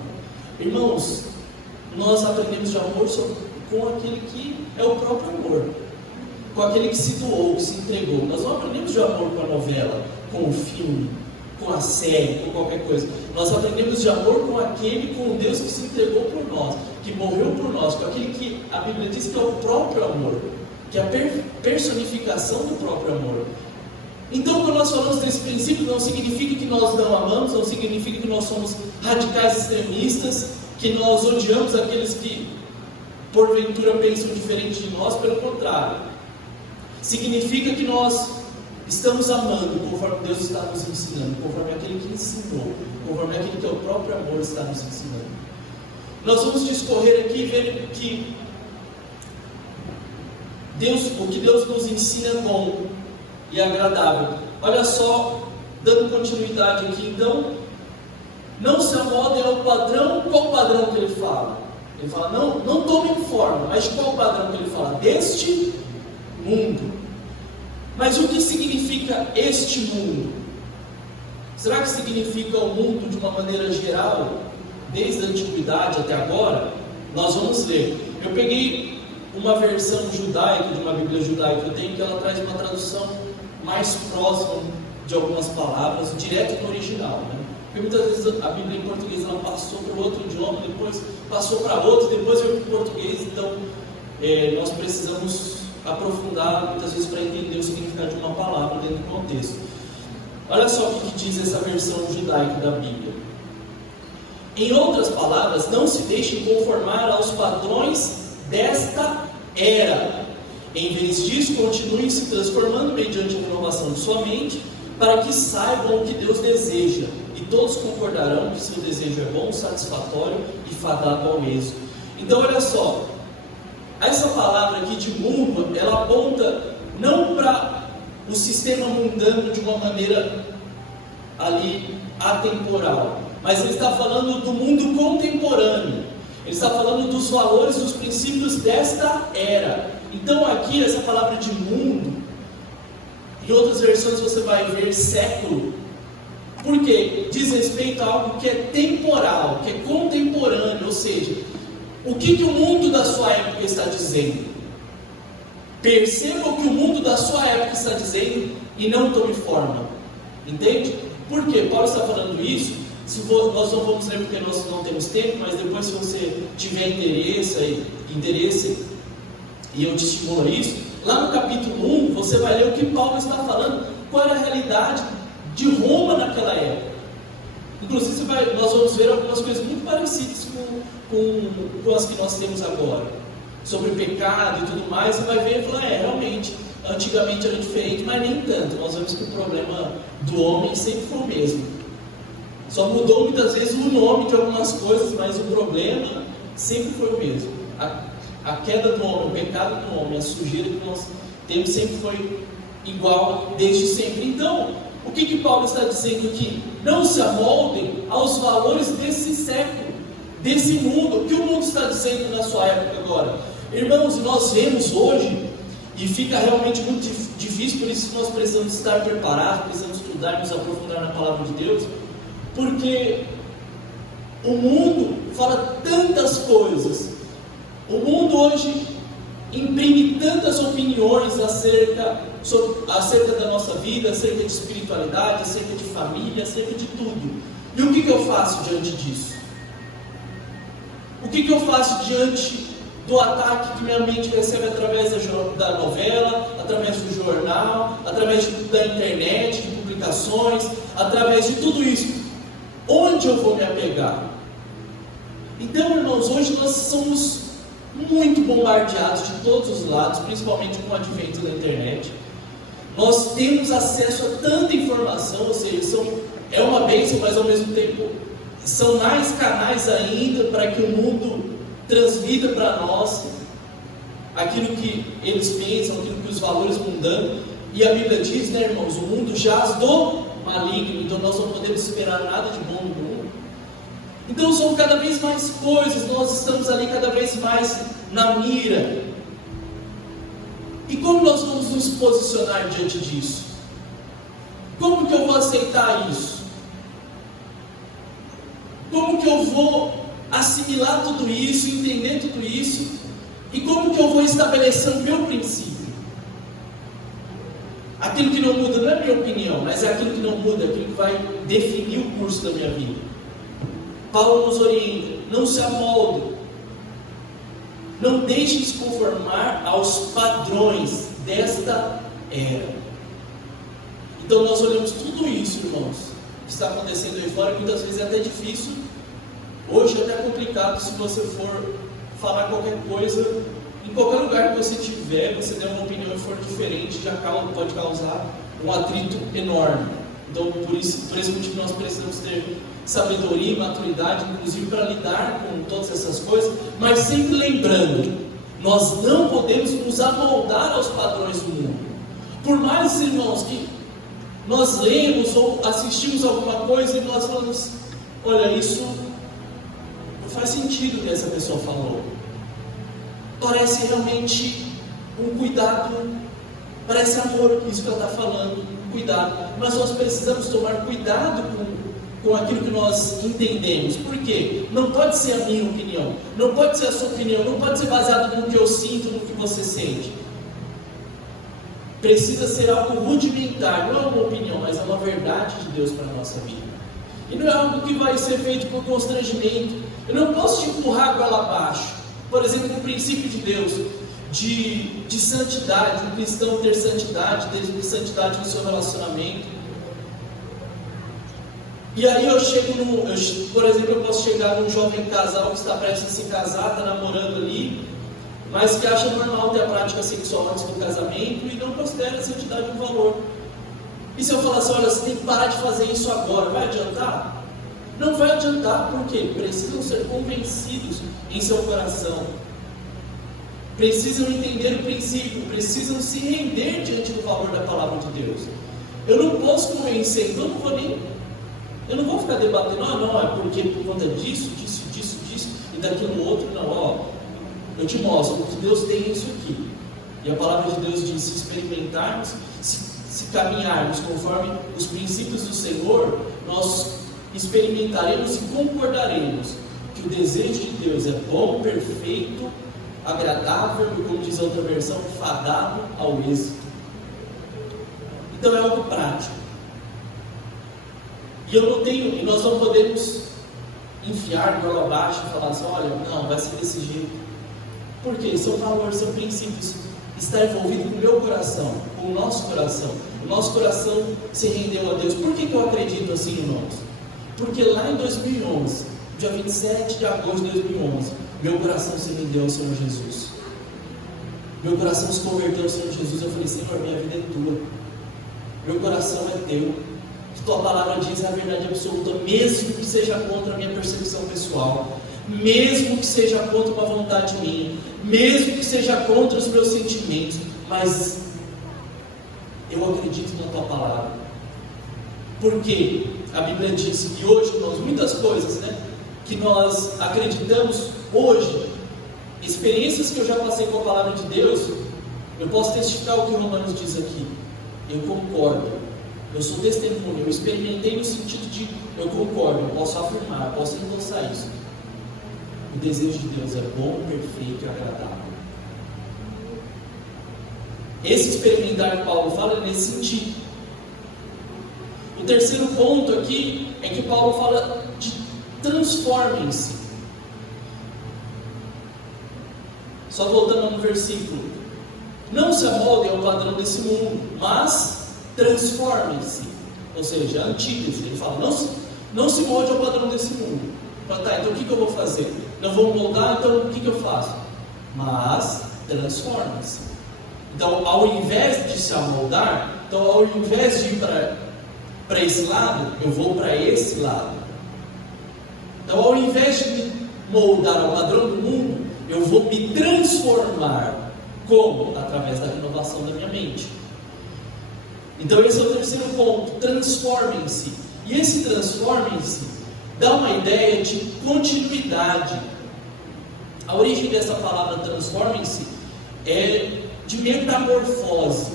Irmãos, nós aprendemos de amor com aquele que é o próprio amor, com aquele que se doou, que se entregou. Nós não aprendemos de amor com a novela, com o filme, com a série, com qualquer coisa. Nós aprendemos de amor com aquele, com o Deus que se entregou por nós, que morreu por nós, com aquele que a Bíblia diz que é o próprio amor, que é a personificação do próprio amor. Então, quando nós falamos desse princípio, não significa que nós não amamos, não significa que nós somos radicais extremistas, que nós odiamos aqueles que porventura pensam diferente de nós. Pelo contrário, significa que nós estamos amando conforme Deus está nos ensinando, conforme aquele que ensinou, conforme aquele que é o próprio amor está nos ensinando. Nós vamos discorrer aqui e ver que o que Deus nos ensina é bom e agradável. Olha só, dando continuidade aqui, então, não se amoldem ao padrão. Qual padrão que ele fala? Ele fala, não tomem forma, mas qual padrão que ele fala? Deste mundo. Mas o que significa este mundo? Será que significa o mundo de uma maneira geral, desde a antiguidade até agora? Nós vamos ver. Eu peguei uma versão judaica, de uma Bíblia judaica que eu tenho, que ela traz uma tradução mais próxima de algumas palavras, direto no original, né? Porque muitas vezes a Bíblia em português ela passou para outro idioma, depois passou para outro, depois veio para o português. Então nós precisamos aprofundar muitas vezes para entender o significado de uma palavra dentro do contexto. Olha só o que diz essa versão judaica da Bíblia. Em outras palavras, não se deixem conformar aos padrões desta era. Em vez disso, continuem se transformando mediante a renovação de sua mente, para que saibam o que Deus deseja, e todos concordarão que seu desejo é bom, satisfatório e fadado ao êxito. Então olha só, essa palavra aqui de mundo, ela aponta não para o sistema mundano de uma maneira ali atemporal, mas ele está falando do mundo contemporâneo. Ele está falando dos valores, dos princípios desta era. Então aqui, essa palavra de mundo, em outras versões você vai ver século, porque diz respeito a algo que é temporal, que é contemporâneo, ou seja, o que o mundo da sua época está dizendo? Perceba o que o mundo da sua época está dizendo e não tome forma. Entende? Por quê? Paulo está falando isso. Nós não vamos ler porque nós não temos tempo, mas depois, se você tiver interesse e eu te estimulo a isso, lá no capítulo 1 você vai ler o que Paulo está falando, qual era a realidade de Roma naquela época. Inclusive nós vamos ver algumas coisas muito parecidas com as que nós temos agora, sobre pecado e tudo mais. Você vai ver e falar, realmente, antigamente era diferente, mas nem tanto. Nós vemos que o problema do homem sempre foi o mesmo. Só mudou muitas vezes o nome de algumas coisas, mas o problema sempre foi o mesmo. A queda do homem, o pecado do homem, a sujeira que nós temos sempre foi igual desde sempre. Então, o que Paulo está dizendo aqui? Não se amoldem aos valores desse século, desse mundo. O que o mundo está dizendo na sua época agora? Irmãos, nós vemos hoje, e fica realmente muito difícil, por isso nós precisamos estar preparados, precisamos estudar, nos aprofundar na palavra de Deus, porque o mundo fala tantas coisas. O mundo hoje imprime tantas opiniões acerca da nossa vida, acerca de espiritualidade, acerca de família, acerca de tudo. E o que eu faço diante disso? O que eu faço diante do ataque que minha mente recebe através da novela, através do jornal, através da internet, de publicações, através de tudo isso? Onde eu vou me apegar? Então, irmãos, hoje nós somos muito bombardeados de todos os lados, principalmente com o advento da internet. Nós temos acesso a tanta informação, ou seja, é uma bênção, mas ao mesmo tempo são mais canais ainda para que o mundo transmita para nós aquilo que eles pensam, aquilo que os valores mundanos. E a Bíblia diz, né, irmãos, o mundo jaz do maligno, então nós não podemos esperar nada de bom no mundo. Então são cada vez mais coisas, nós estamos ali cada vez mais na mira. E como nós vamos nos posicionar diante disso? Como que eu vou aceitar isso? Como que eu vou assimilar tudo isso, entender tudo isso? E como que eu vou estabelecer o meu princípio? Aquilo que não muda não é a minha opinião, mas é aquilo que não muda, é aquilo que vai definir o curso da minha vida. Paulo nos orienta, não se amolde, não deixe se conformar aos padrões desta era. Então nós olhamos tudo isso, irmãos, que está acontecendo aí fora, e muitas vezes é até difícil, hoje é até complicado se você for falar qualquer coisa, em qualquer lugar que você estiver, você der uma opinião e for diferente, já pode causar um atrito enorme. Então por esse motivo nós precisamos ter sabedoria e maturidade, inclusive para lidar com todas essas coisas, mas sempre lembrando, nós não podemos nos amoldar aos padrões do mundo. Por mais, irmãos, que nós lemos ou assistimos alguma coisa e nós falamos, olha, isso não faz sentido o que essa pessoa falou. Parece realmente um cuidado, parece amor isso que ela está falando, um cuidado. Mas nós precisamos tomar cuidado com aquilo que nós entendemos. Por quê? Não pode ser a minha opinião, não pode ser a sua opinião, não pode ser baseado no que eu sinto, no que você sente. Precisa ser algo rudimentar, não é uma opinião, mas é uma verdade de Deus para a nossa vida. E não é algo que vai ser feito por constrangimento. Eu não posso te empurrar goela abaixo. Por exemplo, o princípio de Deus, de santidade, um cristão ter santidade, ter santidade no seu relacionamento. E aí por exemplo, eu posso chegar num jovem casal que está prestes a se casar, está namorando ali, mas que acha normal ter a prática sexual antes do casamento e não considera a santidade um valor. E se eu falar assim, olha, você tem que parar de fazer isso agora, vai adiantar? Não vai adiantar, por quê? Precisam ser convencidos em seu coração. Precisam entender o princípio, precisam se render diante do valor da palavra de Deus. Eu não posso convencer, então eu não vou ficar debatendo, não, é porque por conta disso, e daquilo outro, não, eu te mostro que Deus tem isso aqui. E a palavra de Deus diz, se experimentarmos, se caminharmos conforme os princípios do Senhor, nós experimentaremos e concordaremos que o desejo de Deus é bom, perfeito, agradável, e como diz a outra versão, fadado ao êxito. Então é algo prático. E nós não podemos enfiar goela abaixo e falar assim, olha, não, vai ser desse jeito. Por quê? São valores, são princípios. Está envolvido com o meu coração, com o nosso coração. O nosso coração se rendeu a Deus. Por que eu acredito assim, irmãos? Porque lá em 2011, dia 27 de agosto de 2011, meu coração se rendeu ao Senhor Jesus. Meu coração se converteu ao Senhor Jesus. Eu falei, Senhor, minha vida é tua. Meu coração é teu. Que tua palavra diz a verdade absoluta, mesmo que seja contra a minha percepção pessoal, mesmo que seja contra uma vontade minha, mesmo que seja contra os meus sentimentos, mas eu acredito na tua palavra. Porque a Bíblia diz que hoje, nós, muitas coisas, que nós acreditamos hoje, experiências que eu já passei com a palavra de Deus, eu posso testificar o que Romanos diz aqui. Eu concordo. Eu sou testemunha, eu experimentei no sentido de eu concordo, eu posso afirmar, eu posso endossar isso. O desejo de Deus é bom, perfeito e agradável. Esse experimentar que Paulo fala é nesse sentido. O terceiro ponto aqui é que Paulo fala de transformem-se. Só voltando no versículo. Não se amoldem ao padrão desse mundo, mas transformem-se. Ou seja, a antítese. Ele fala, não se molde ao padrão desse mundo. Fala, tá, então o que eu vou fazer? Não vou moldar, então o que eu faço? Mas transformem-se. Então, ao invés de se amoldar, então ao invés de ir para esse lado, eu vou para esse lado. Então, ao invés de me moldar ao padrão do mundo, eu vou me transformar. Como? Através da renovação da minha mente. Então esse é o terceiro ponto, transformem-se. E esse transformem-se dá uma ideia de continuidade. A origem dessa palavra transformem-se é de metamorfose,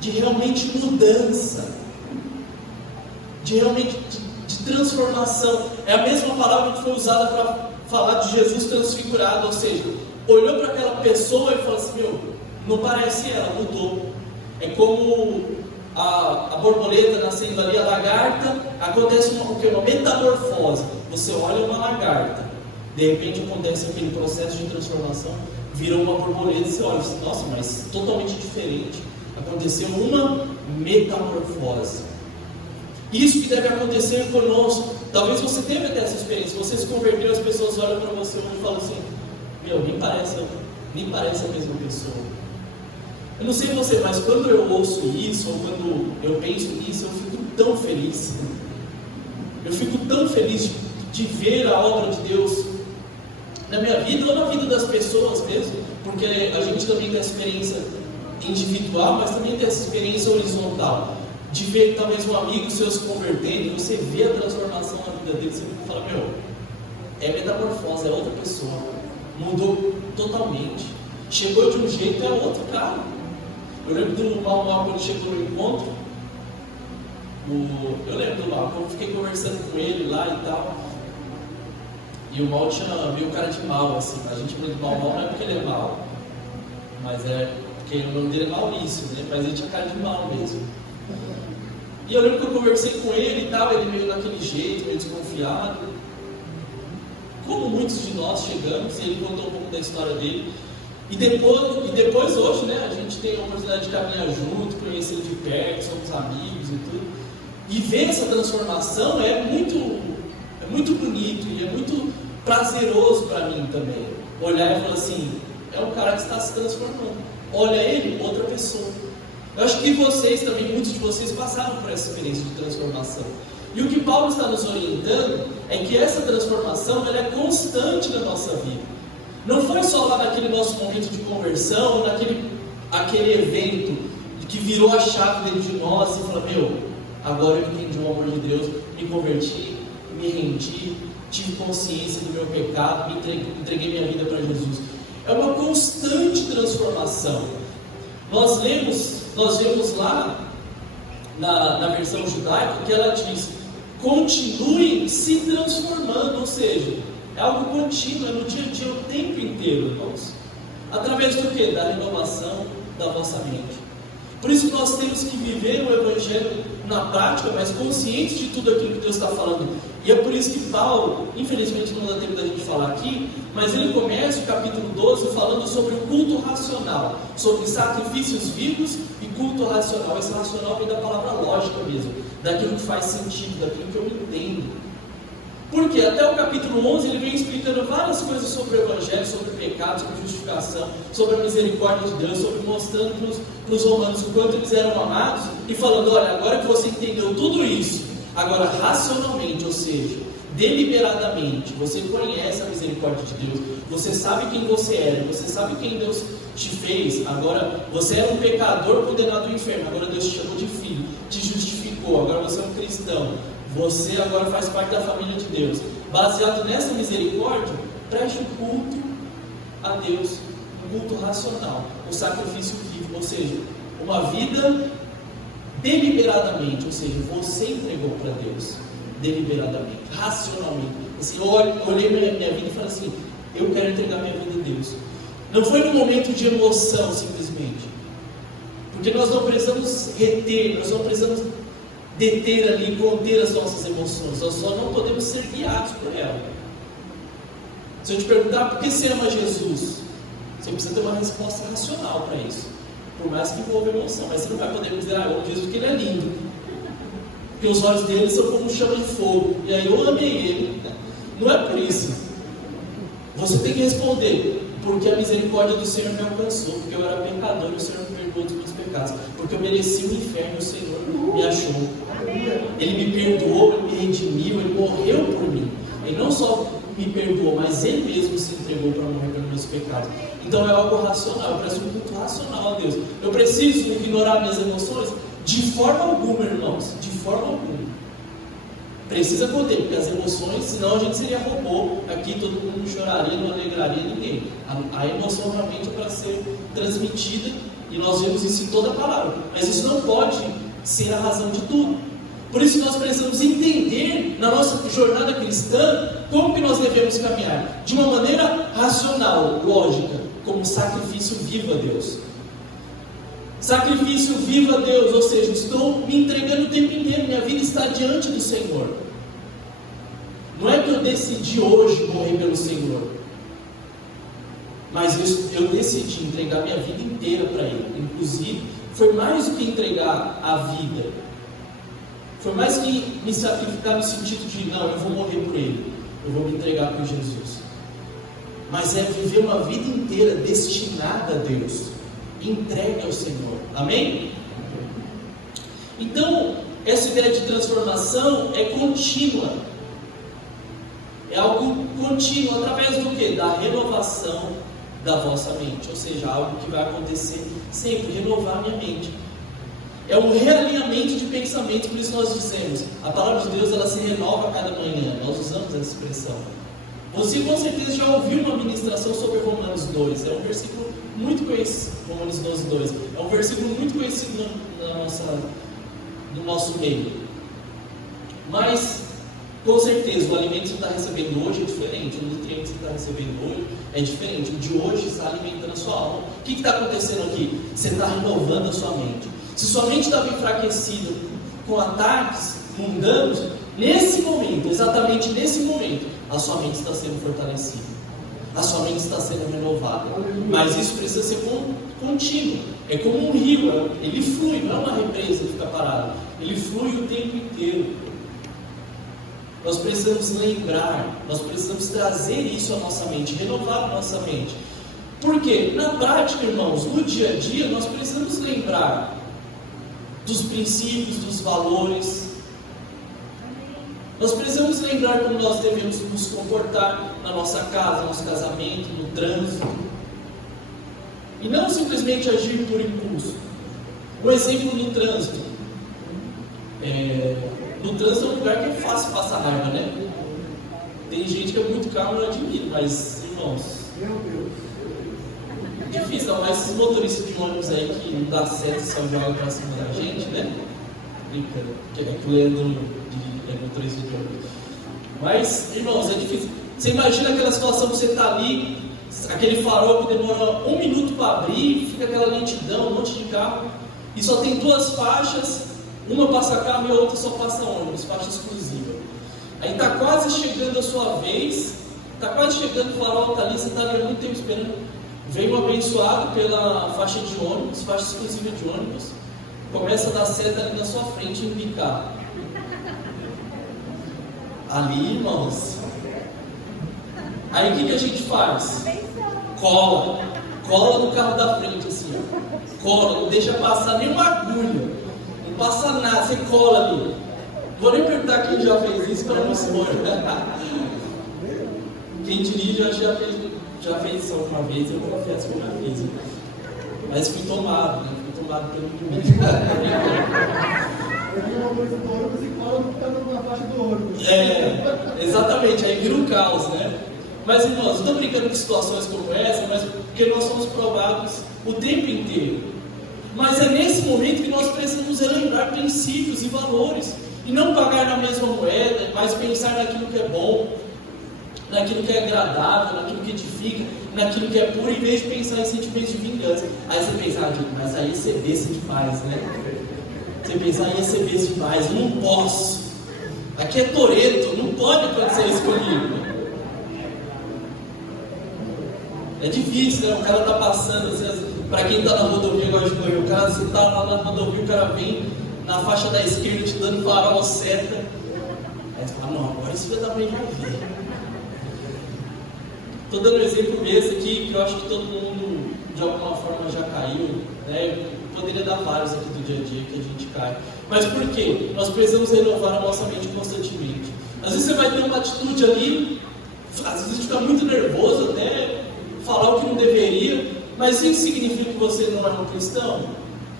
de realmente mudança, de realmente de transformação. É a mesma palavra que foi usada para falar de Jesus transfigurado, ou seja, olhou para aquela pessoa e falou assim: meu, não parece ela, mudou. É como a borboleta nascendo ali, a lagarta, acontece uma metamorfose. Você olha uma lagarta, de repente acontece aquele processo de transformação, virou uma borboleta e você olha e diz: nossa, mas totalmente diferente. Aconteceu uma metamorfose. Isso que deve acontecer conosco. Talvez você teve até essa experiência, você se converteu, as pessoas olham para você e falam assim: meu, nem parece a mesma pessoa. Eu não sei você, mas quando eu ouço isso, ou quando eu penso nisso, eu fico tão feliz. Eu fico tão feliz de ver a obra de Deus na minha vida ou na vida das pessoas mesmo, porque a gente também tem a experiência individual, mas também tem essa experiência horizontal, de ver talvez um amigo seu se convertendo, e você vê a transformação na vida dele, você fala: meu, é metamorfose, é outra pessoa, mudou totalmente, chegou de um jeito, é outro cara. Eu lembro do Mal quando chegou no encontro, eu lembro do Mal, eu fiquei conversando com ele lá e tal, e o Mal tinha meio cara de mal, assim. A gente fala de mal não é porque ele é mal, mas é porque o nome dele é Maurício, né? Mas ele tinha cara de mal mesmo. E eu lembro que eu conversei com ele e tal, ele meio daquele jeito, meio desconfiado. Como muitos de nós chegamos, e ele contou um pouco da história dele. E depois hoje, né, a gente tem a oportunidade de caminhar junto, conhecer ele de perto, somos amigos e tudo. E ver essa transformação é muito bonito e é muito prazeroso para mim também. Olhar e falar assim: é um cara que está se transformando. Olha ele, outra pessoa. Eu acho que vocês também, muitos de vocês passaram por essa experiência de transformação. E o que Paulo está nos orientando é que essa transformação ela é constante na nossa vida. Não foi só lá naquele nosso momento de conversão, ou aquele evento que virou a chave dentro de nós e falou: meu, agora eu entendi o amor de Deus, me converti, me rendi, tive consciência do meu pecado, entreguei minha vida para Jesus. É uma constante transformação. Nós vemos lá na versão judaica que ela diz: continuem se transformando, ou seja, é algo contínuo, é no dia a dia, o tempo inteiro, irmãos. Através do que? Da renovação da vossa mente. Por isso que nós temos que viver o Evangelho na prática, mas conscientes de tudo aquilo que Deus está falando. E é por isso que Paulo, infelizmente não dá tempo da gente falar aqui, mas ele começa o capítulo 12 falando sobre o culto racional, sobre sacrifícios vivos e culto racional. Esse racional vem da palavra lógica mesmo, daquilo que faz sentido, daquilo que eu entendo. Porque até o capítulo 11 ele vem explicando várias coisas sobre o Evangelho, sobre o pecado, sobre justificação, sobre a misericórdia de Deus, sobre mostrando para os romanos o quanto eles eram amados e falando: olha, agora que você entendeu tudo isso, agora racionalmente, ou seja, deliberadamente, você conhece a misericórdia de Deus, você sabe quem você era, você sabe quem Deus te fez. Agora você era um pecador condenado ao inferno, agora Deus te chamou de filho, te justificou, agora você é um cristão. Você agora faz parte da família de Deus. Baseado nessa misericórdia, preste um culto a Deus, um culto racional, um sacrifício vivo, ou seja, uma vida deliberadamente, ou seja, você entregou para Deus deliberadamente, racionalmente. Assim, eu olhei minha vida e falei assim: eu quero entregar minha vida a Deus. Não foi num momento de emoção simplesmente, porque nós não precisamos reter, nós não precisamos deter ali, conter as nossas emoções, nós só não podemos ser guiados por ela. Se eu te perguntar por que você ama Jesus, você precisa ter uma resposta racional para isso, por mais que envolva emoção, mas você não vai poder dizer: eu amo Jesus porque ele é lindo, porque os olhos dele são como chama de fogo, e aí eu amei ele. Não é por isso. Você tem que responder: porque a misericórdia do Senhor me alcançou, porque eu era pecador e o Senhor me perdoou dos meus pecados, porque eu mereci o inferno e o Senhor me achou. Ele me perdoou, ele me redimiu, ele morreu por mim. Ele não só me perdoou, mas ele mesmo se entregou para morrer pelos meus pecados. Então é algo racional, eu presto um culto racional a Deus. Eu preciso ignorar minhas emoções? De forma alguma, irmãos, de forma alguma. Precisa conter, porque as emoções, senão a gente seria robô, aqui todo mundo choraria, não alegraria ninguém. A emoção realmente é para ser transmitida, e nós vemos isso em toda a palavra. Mas isso não pode ser a razão de tudo. Por isso nós precisamos entender, na nossa jornada cristã, como que nós devemos caminhar. De uma maneira racional, lógica, como sacrifício vivo a Deus. Sacrifício vivo a Deus, ou seja, estou me entregando o tempo inteiro, minha vida está diante do Senhor. Não é que eu decidi hoje morrer pelo Senhor, mas eu decidi entregar minha vida inteira para Ele. Inclusive, foi mais do que entregar a vida, foi mais que me sacrificar no sentido de, não, eu vou morrer por Ele, eu vou me entregar por Jesus. Mas é viver uma vida inteira destinada a Deus, entregue ao Senhor. Amém? Então, essa ideia de transformação é contínua. É algo contínuo, através do quê? Da renovação da vossa mente. Ou seja, algo que vai acontecer sempre, renovar a minha mente. É um realinhamento de pensamentos, por isso nós dizemos, a palavra de Deus ela se renova a cada manhã. Nós usamos essa expressão. Você com certeza já ouviu uma ministração sobre Romanos 2, é um versículo muito conhecido, Romanos 12, 2, é um versículo muito conhecido no nosso meio. Mas, com certeza, o alimento que você está recebendo hoje é diferente, o nutriente que você está recebendo hoje é diferente, o de hoje está alimentando a sua alma. O que está acontecendo aqui? Você está renovando a sua mente. Se sua mente estava enfraquecida com ataques mundanos, nesse momento, exatamente nesse momento, a sua mente está sendo fortalecida, a sua mente está sendo renovada. Mas isso precisa ser contínuo. É como um rio, ele flui, não é uma represa que fica parada, ele flui o tempo inteiro. Nós precisamos lembrar, nós precisamos trazer isso à nossa mente, renovar a nossa mente. Por quê? Na prática, irmãos, no dia a dia, nós precisamos lembrar dos princípios, dos valores. Nós precisamos lembrar como nós devemos nos comportar na nossa casa, no nosso casamento, no trânsito. E não simplesmente agir por impulso. Um exemplo no trânsito. No trânsito é um lugar que é fácil passar raiva, né? Tem gente que é muito calma, eu admiro, mas, irmãos, difícil, não, mas esses motoristas de ônibus aí que não dá certo, só joga pra cima da gente, né? Brincando, que é que o Leandro é motorista de ônibus. Mas, irmãos, é difícil. Você imagina aquela situação que você está ali, aquele farol que demora 1 minuto para abrir, fica aquela lentidão, um monte de carro, e só tem 2 faixas, uma passa carro e a outra só passa ônibus, faixa exclusiva. Aí está quase chegando a sua vez, está quase chegando, o farol está ali, você está ali há muito tempo esperando. Vem um abençoado pela faixa de ônibus, faixa exclusiva de ônibus, começa a dar seta ali na sua frente e embicar. Ali, irmãos. Aí o que a gente faz? Cola no carro da frente, assim, ó. Cola, não deixa passar nem uma agulha, não passa nada, você cola ali. Vou nem perguntar quem já fez isso para não expor. Quem dirige já fez isso alguma vez, eu confesso que eu já fiz. Mas fui tomado, né? Fui tomado pelo inimigo. Eu vi uma coisa do ônibus e cola não fica numa faixa do ônibus. Exatamente, aí vira um caos, né? Mas, irmãos, não estou brincando com situações como essa, mas porque nós somos provados o tempo inteiro. Mas é nesse momento que nós precisamos relembrar princípios e valores. E não pagar na mesma moeda, mas pensar naquilo que é bom, naquilo que é agradável, naquilo que edifica, naquilo que é puro, em vez de pensar em sentimentos de vingança. Aí você pensa, mas aí você besta demais, né? Você pensa, aí você besta demais, eu não posso. Aqui é Toreto, não pode acontecer isso comigo. É difícil, né? O cara tá passando, para quem tá na rodovia, igual de correr, o cara, você tá lá na rodovia, o cara vem na faixa da esquerda te dando farol, seta. Aí você fala, não, agora isso vai dar bem mais ver. Estou dando um exemplo mesmo aqui, que eu acho que todo mundo de alguma forma já caiu, né? Poderia dar vários aqui do dia a dia que a gente cai. Mas por quê? Nós precisamos renovar a nossa mente constantemente. Às vezes você vai ter uma atitude ali, às vezes a gente fica muito nervoso, até falar o que não deveria, mas isso significa que você não é um cristão?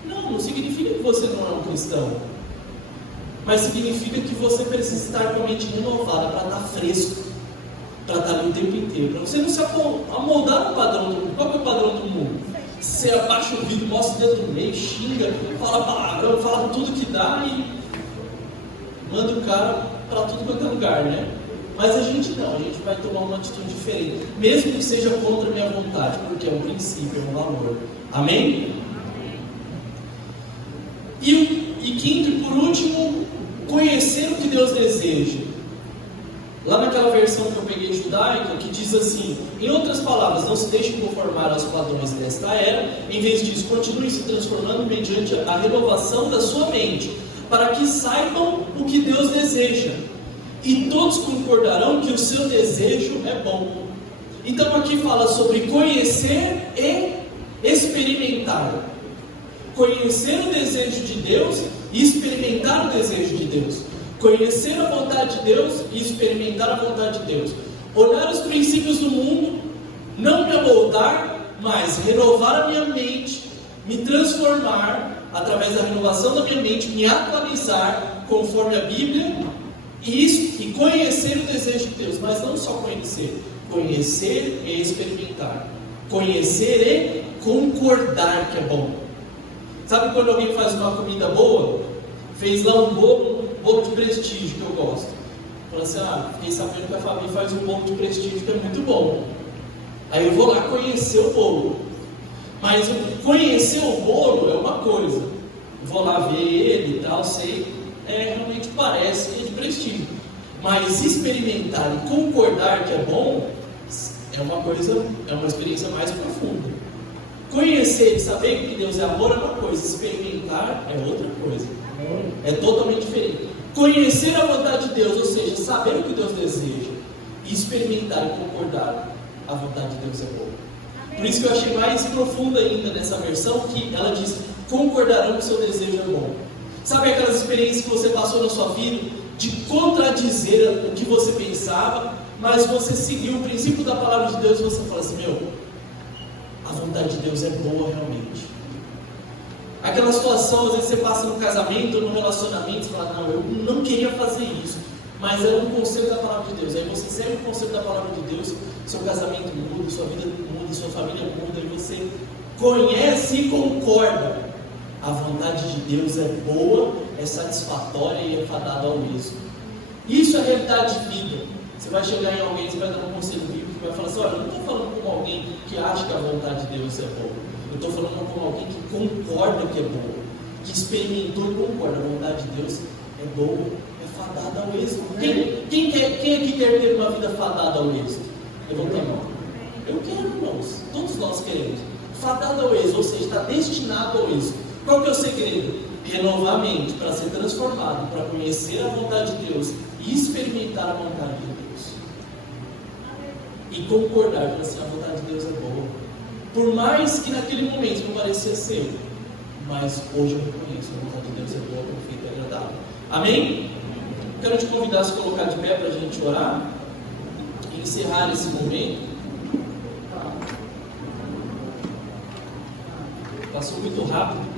Não, não significa que você não é um cristão. Mas significa que você precisa estar com a mente renovada para estar fresco, para estar ali o tempo inteiro, para você não se amoldar no padrão do mundo. Qual que é o padrão do mundo? Você abaixa o vidro, mostra o dedo no meio, xinga, fala palavrão, fala tudo que dá e manda o cara para tudo quanto é lugar, né? Mas a gente não, a gente vai tomar uma atitude diferente, mesmo que seja contra a minha vontade, porque é um princípio, é um valor. Amém? E quinto e por último, conhecer o que Deus deseja. Lá naquela versão que eu peguei judaica, que diz assim: em outras palavras, não se deixe conformar aos padrões desta era, em vez disso, continue se transformando mediante a renovação da sua mente, para que saibam o que Deus deseja. E todos concordarão que o seu desejo é bom. Então aqui fala sobre conhecer e experimentar. Conhecer o desejo de Deus e experimentar o desejo de Deus. Conhecer a vontade de Deus e experimentar a vontade de Deus. Olhar os princípios do mundo, não me amoldar, mas renovar a minha mente, me transformar através da renovação da minha mente, me atualizar conforme a Bíblia e conhecer o desejo de Deus. Mas não só conhecer, conhecer e experimentar. Conhecer e concordar que é bom. Sabe quando alguém faz uma comida boa? Fez lá um bolo de prestígio que eu gosto. Fala assim, fiquei sabendo que a Fabi faz um bolo de prestígio que é muito bom. Aí eu vou lá conhecer o bolo. Mas conhecer o bolo é uma coisa. Vou lá ver ele e tal, sei. Realmente parece que é de prestígio. Mas experimentar e concordar que é bom é uma coisa, é uma experiência mais profunda. Conhecer e saber que Deus é amor é uma coisa, experimentar é outra coisa. É totalmente diferente. Conhecer a vontade de Deus, ou seja, saber o que Deus deseja, e experimentar e concordar, a vontade de Deus é boa. Por isso que eu achei mais profunda ainda nessa versão, que ela diz: concordarão que o seu desejo é bom. Sabe aquelas experiências que você passou na sua vida, de contradizer o que você pensava, mas você seguiu o princípio da palavra de Deus e você fala assim: a vontade de Deus é boa realmente. Aquela situação, às vezes você passa no casamento ou no relacionamento, você fala: não, eu não queria fazer isso, mas era um conselho da palavra de Deus. Aí você segue o conselho da palavra de Deus, seu casamento muda, sua vida muda, sua família muda, e você conhece e concorda. A vontade de Deus é boa, é satisfatória e é fadada ao êxito. Isso é realidade de vida. Você vai chegar em alguém, você vai dar um conselho bíblico e vai falar assim: olha, eu não estou falando com alguém que acha que a vontade de Deus é boa. Eu estou falando com alguém que concorda que é boa, que experimentou e concorda. A vontade de Deus é boa, é fadada ao êxito. Quem aqui quer ter uma vida fadada ao êxito? Levanta a mão. Eu quero, irmãos. Todos nós queremos. Fadada ao êxito, ou seja, está destinado ao êxito. Qual que é o segredo? Renovar a mente para ser transformado, para conhecer a vontade de Deus e experimentar a vontade de Deus. E concordar que assim, a vontade de Deus é boa. Por mais que naquele momento não parecia ser, mas hoje eu reconheço que a vontade de Deus é boa, perfeita e agradável. Amém? Quero te convidar a se colocar de pé para a gente orar e encerrar esse momento. Passou muito rápido.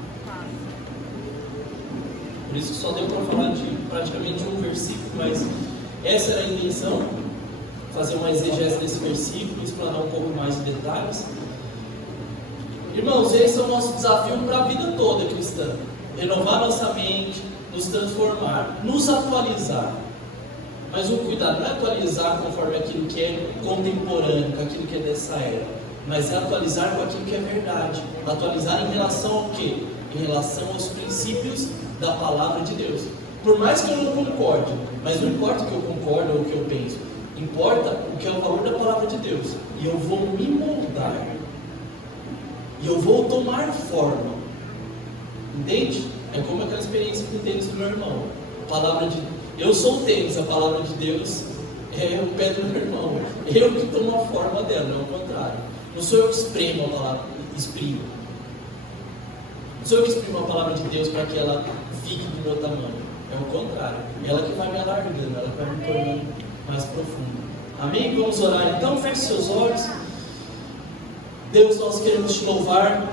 Por isso só deu para falar de praticamente um versículo, mas essa era a intenção, fazer uma exegese desse versículo, explanar um pouco mais de detalhes. Irmãos, esse é o nosso desafio para a vida toda cristã: renovar nossa mente, nos transformar, nos atualizar. Mas o cuidado não é atualizar conforme aquilo que é contemporâneo, com aquilo que é dessa era, mas é atualizar com aquilo que é verdade. Atualizar em relação ao quê? Em relação aos princípios da palavra de Deus. Por mais que eu não concorde, mas não importa o que eu concordo ou o que eu penso, importa o que é o valor da palavra de Deus. E eu vou me moldar, e eu vou tomar forma. Entende? É como aquela experiência com o tênis do meu irmão. A palavra de eu sou o tênis, a palavra de Deus é o pé do meu irmão. Eu que tomo a forma dela, não é o contrário. Não sou eu que exprimo a palavra, exprimo. Não sou eu que exprimo a palavra de Deus para que ela fique do meu tamanho. É o contrário. Ela que vai me alargando, ela que vai me tornando mais profunda. Amém? Vamos orar então, feche seus olhos. Deus, nós queremos te louvar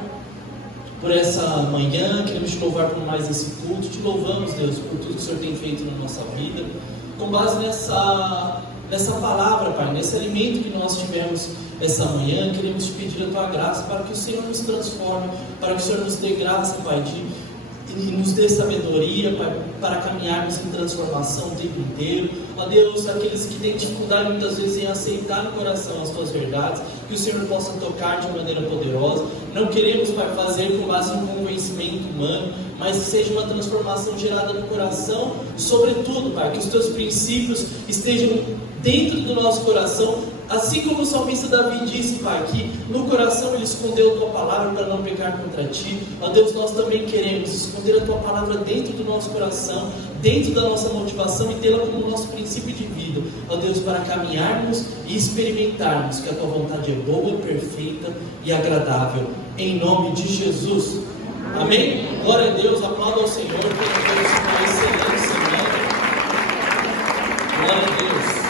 por essa manhã, queremos te louvar por mais esse culto. Te louvamos, Deus, por tudo que o Senhor tem feito na nossa vida. Com base nessa palavra, Pai, nesse alimento que nós tivemos essa manhã, queremos te pedir a tua graça para que o Senhor nos transforme, para que o Senhor nos dê graça, Pai, e nos dê sabedoria, Pai, para caminharmos em transformação o tempo inteiro. Ó Deus, aqueles que têm dificuldade muitas vezes em aceitar no coração as tuas verdades, que o Senhor possa tocar de maneira poderosa. Não queremos, Pai, fazer com base em convencimento humano, mas que seja uma transformação gerada no coração, sobretudo, Pai, que os teus princípios estejam dentro do nosso coração, assim como o salmista Davi disse, Pai, que no coração ele escondeu a tua palavra para não pecar contra ti. Ó Deus, nós também queremos esconder a tua palavra dentro do nosso coração, dentro da nossa motivação, e tê-la como nosso princípio de vida. Ó Deus, para caminharmos e experimentarmos que a tua vontade é boa, perfeita e agradável, em nome de Jesus. Amém? Glória a Deus, aplauda ao Senhor, pelo Deus, uma excelente semana. Glória a Deus.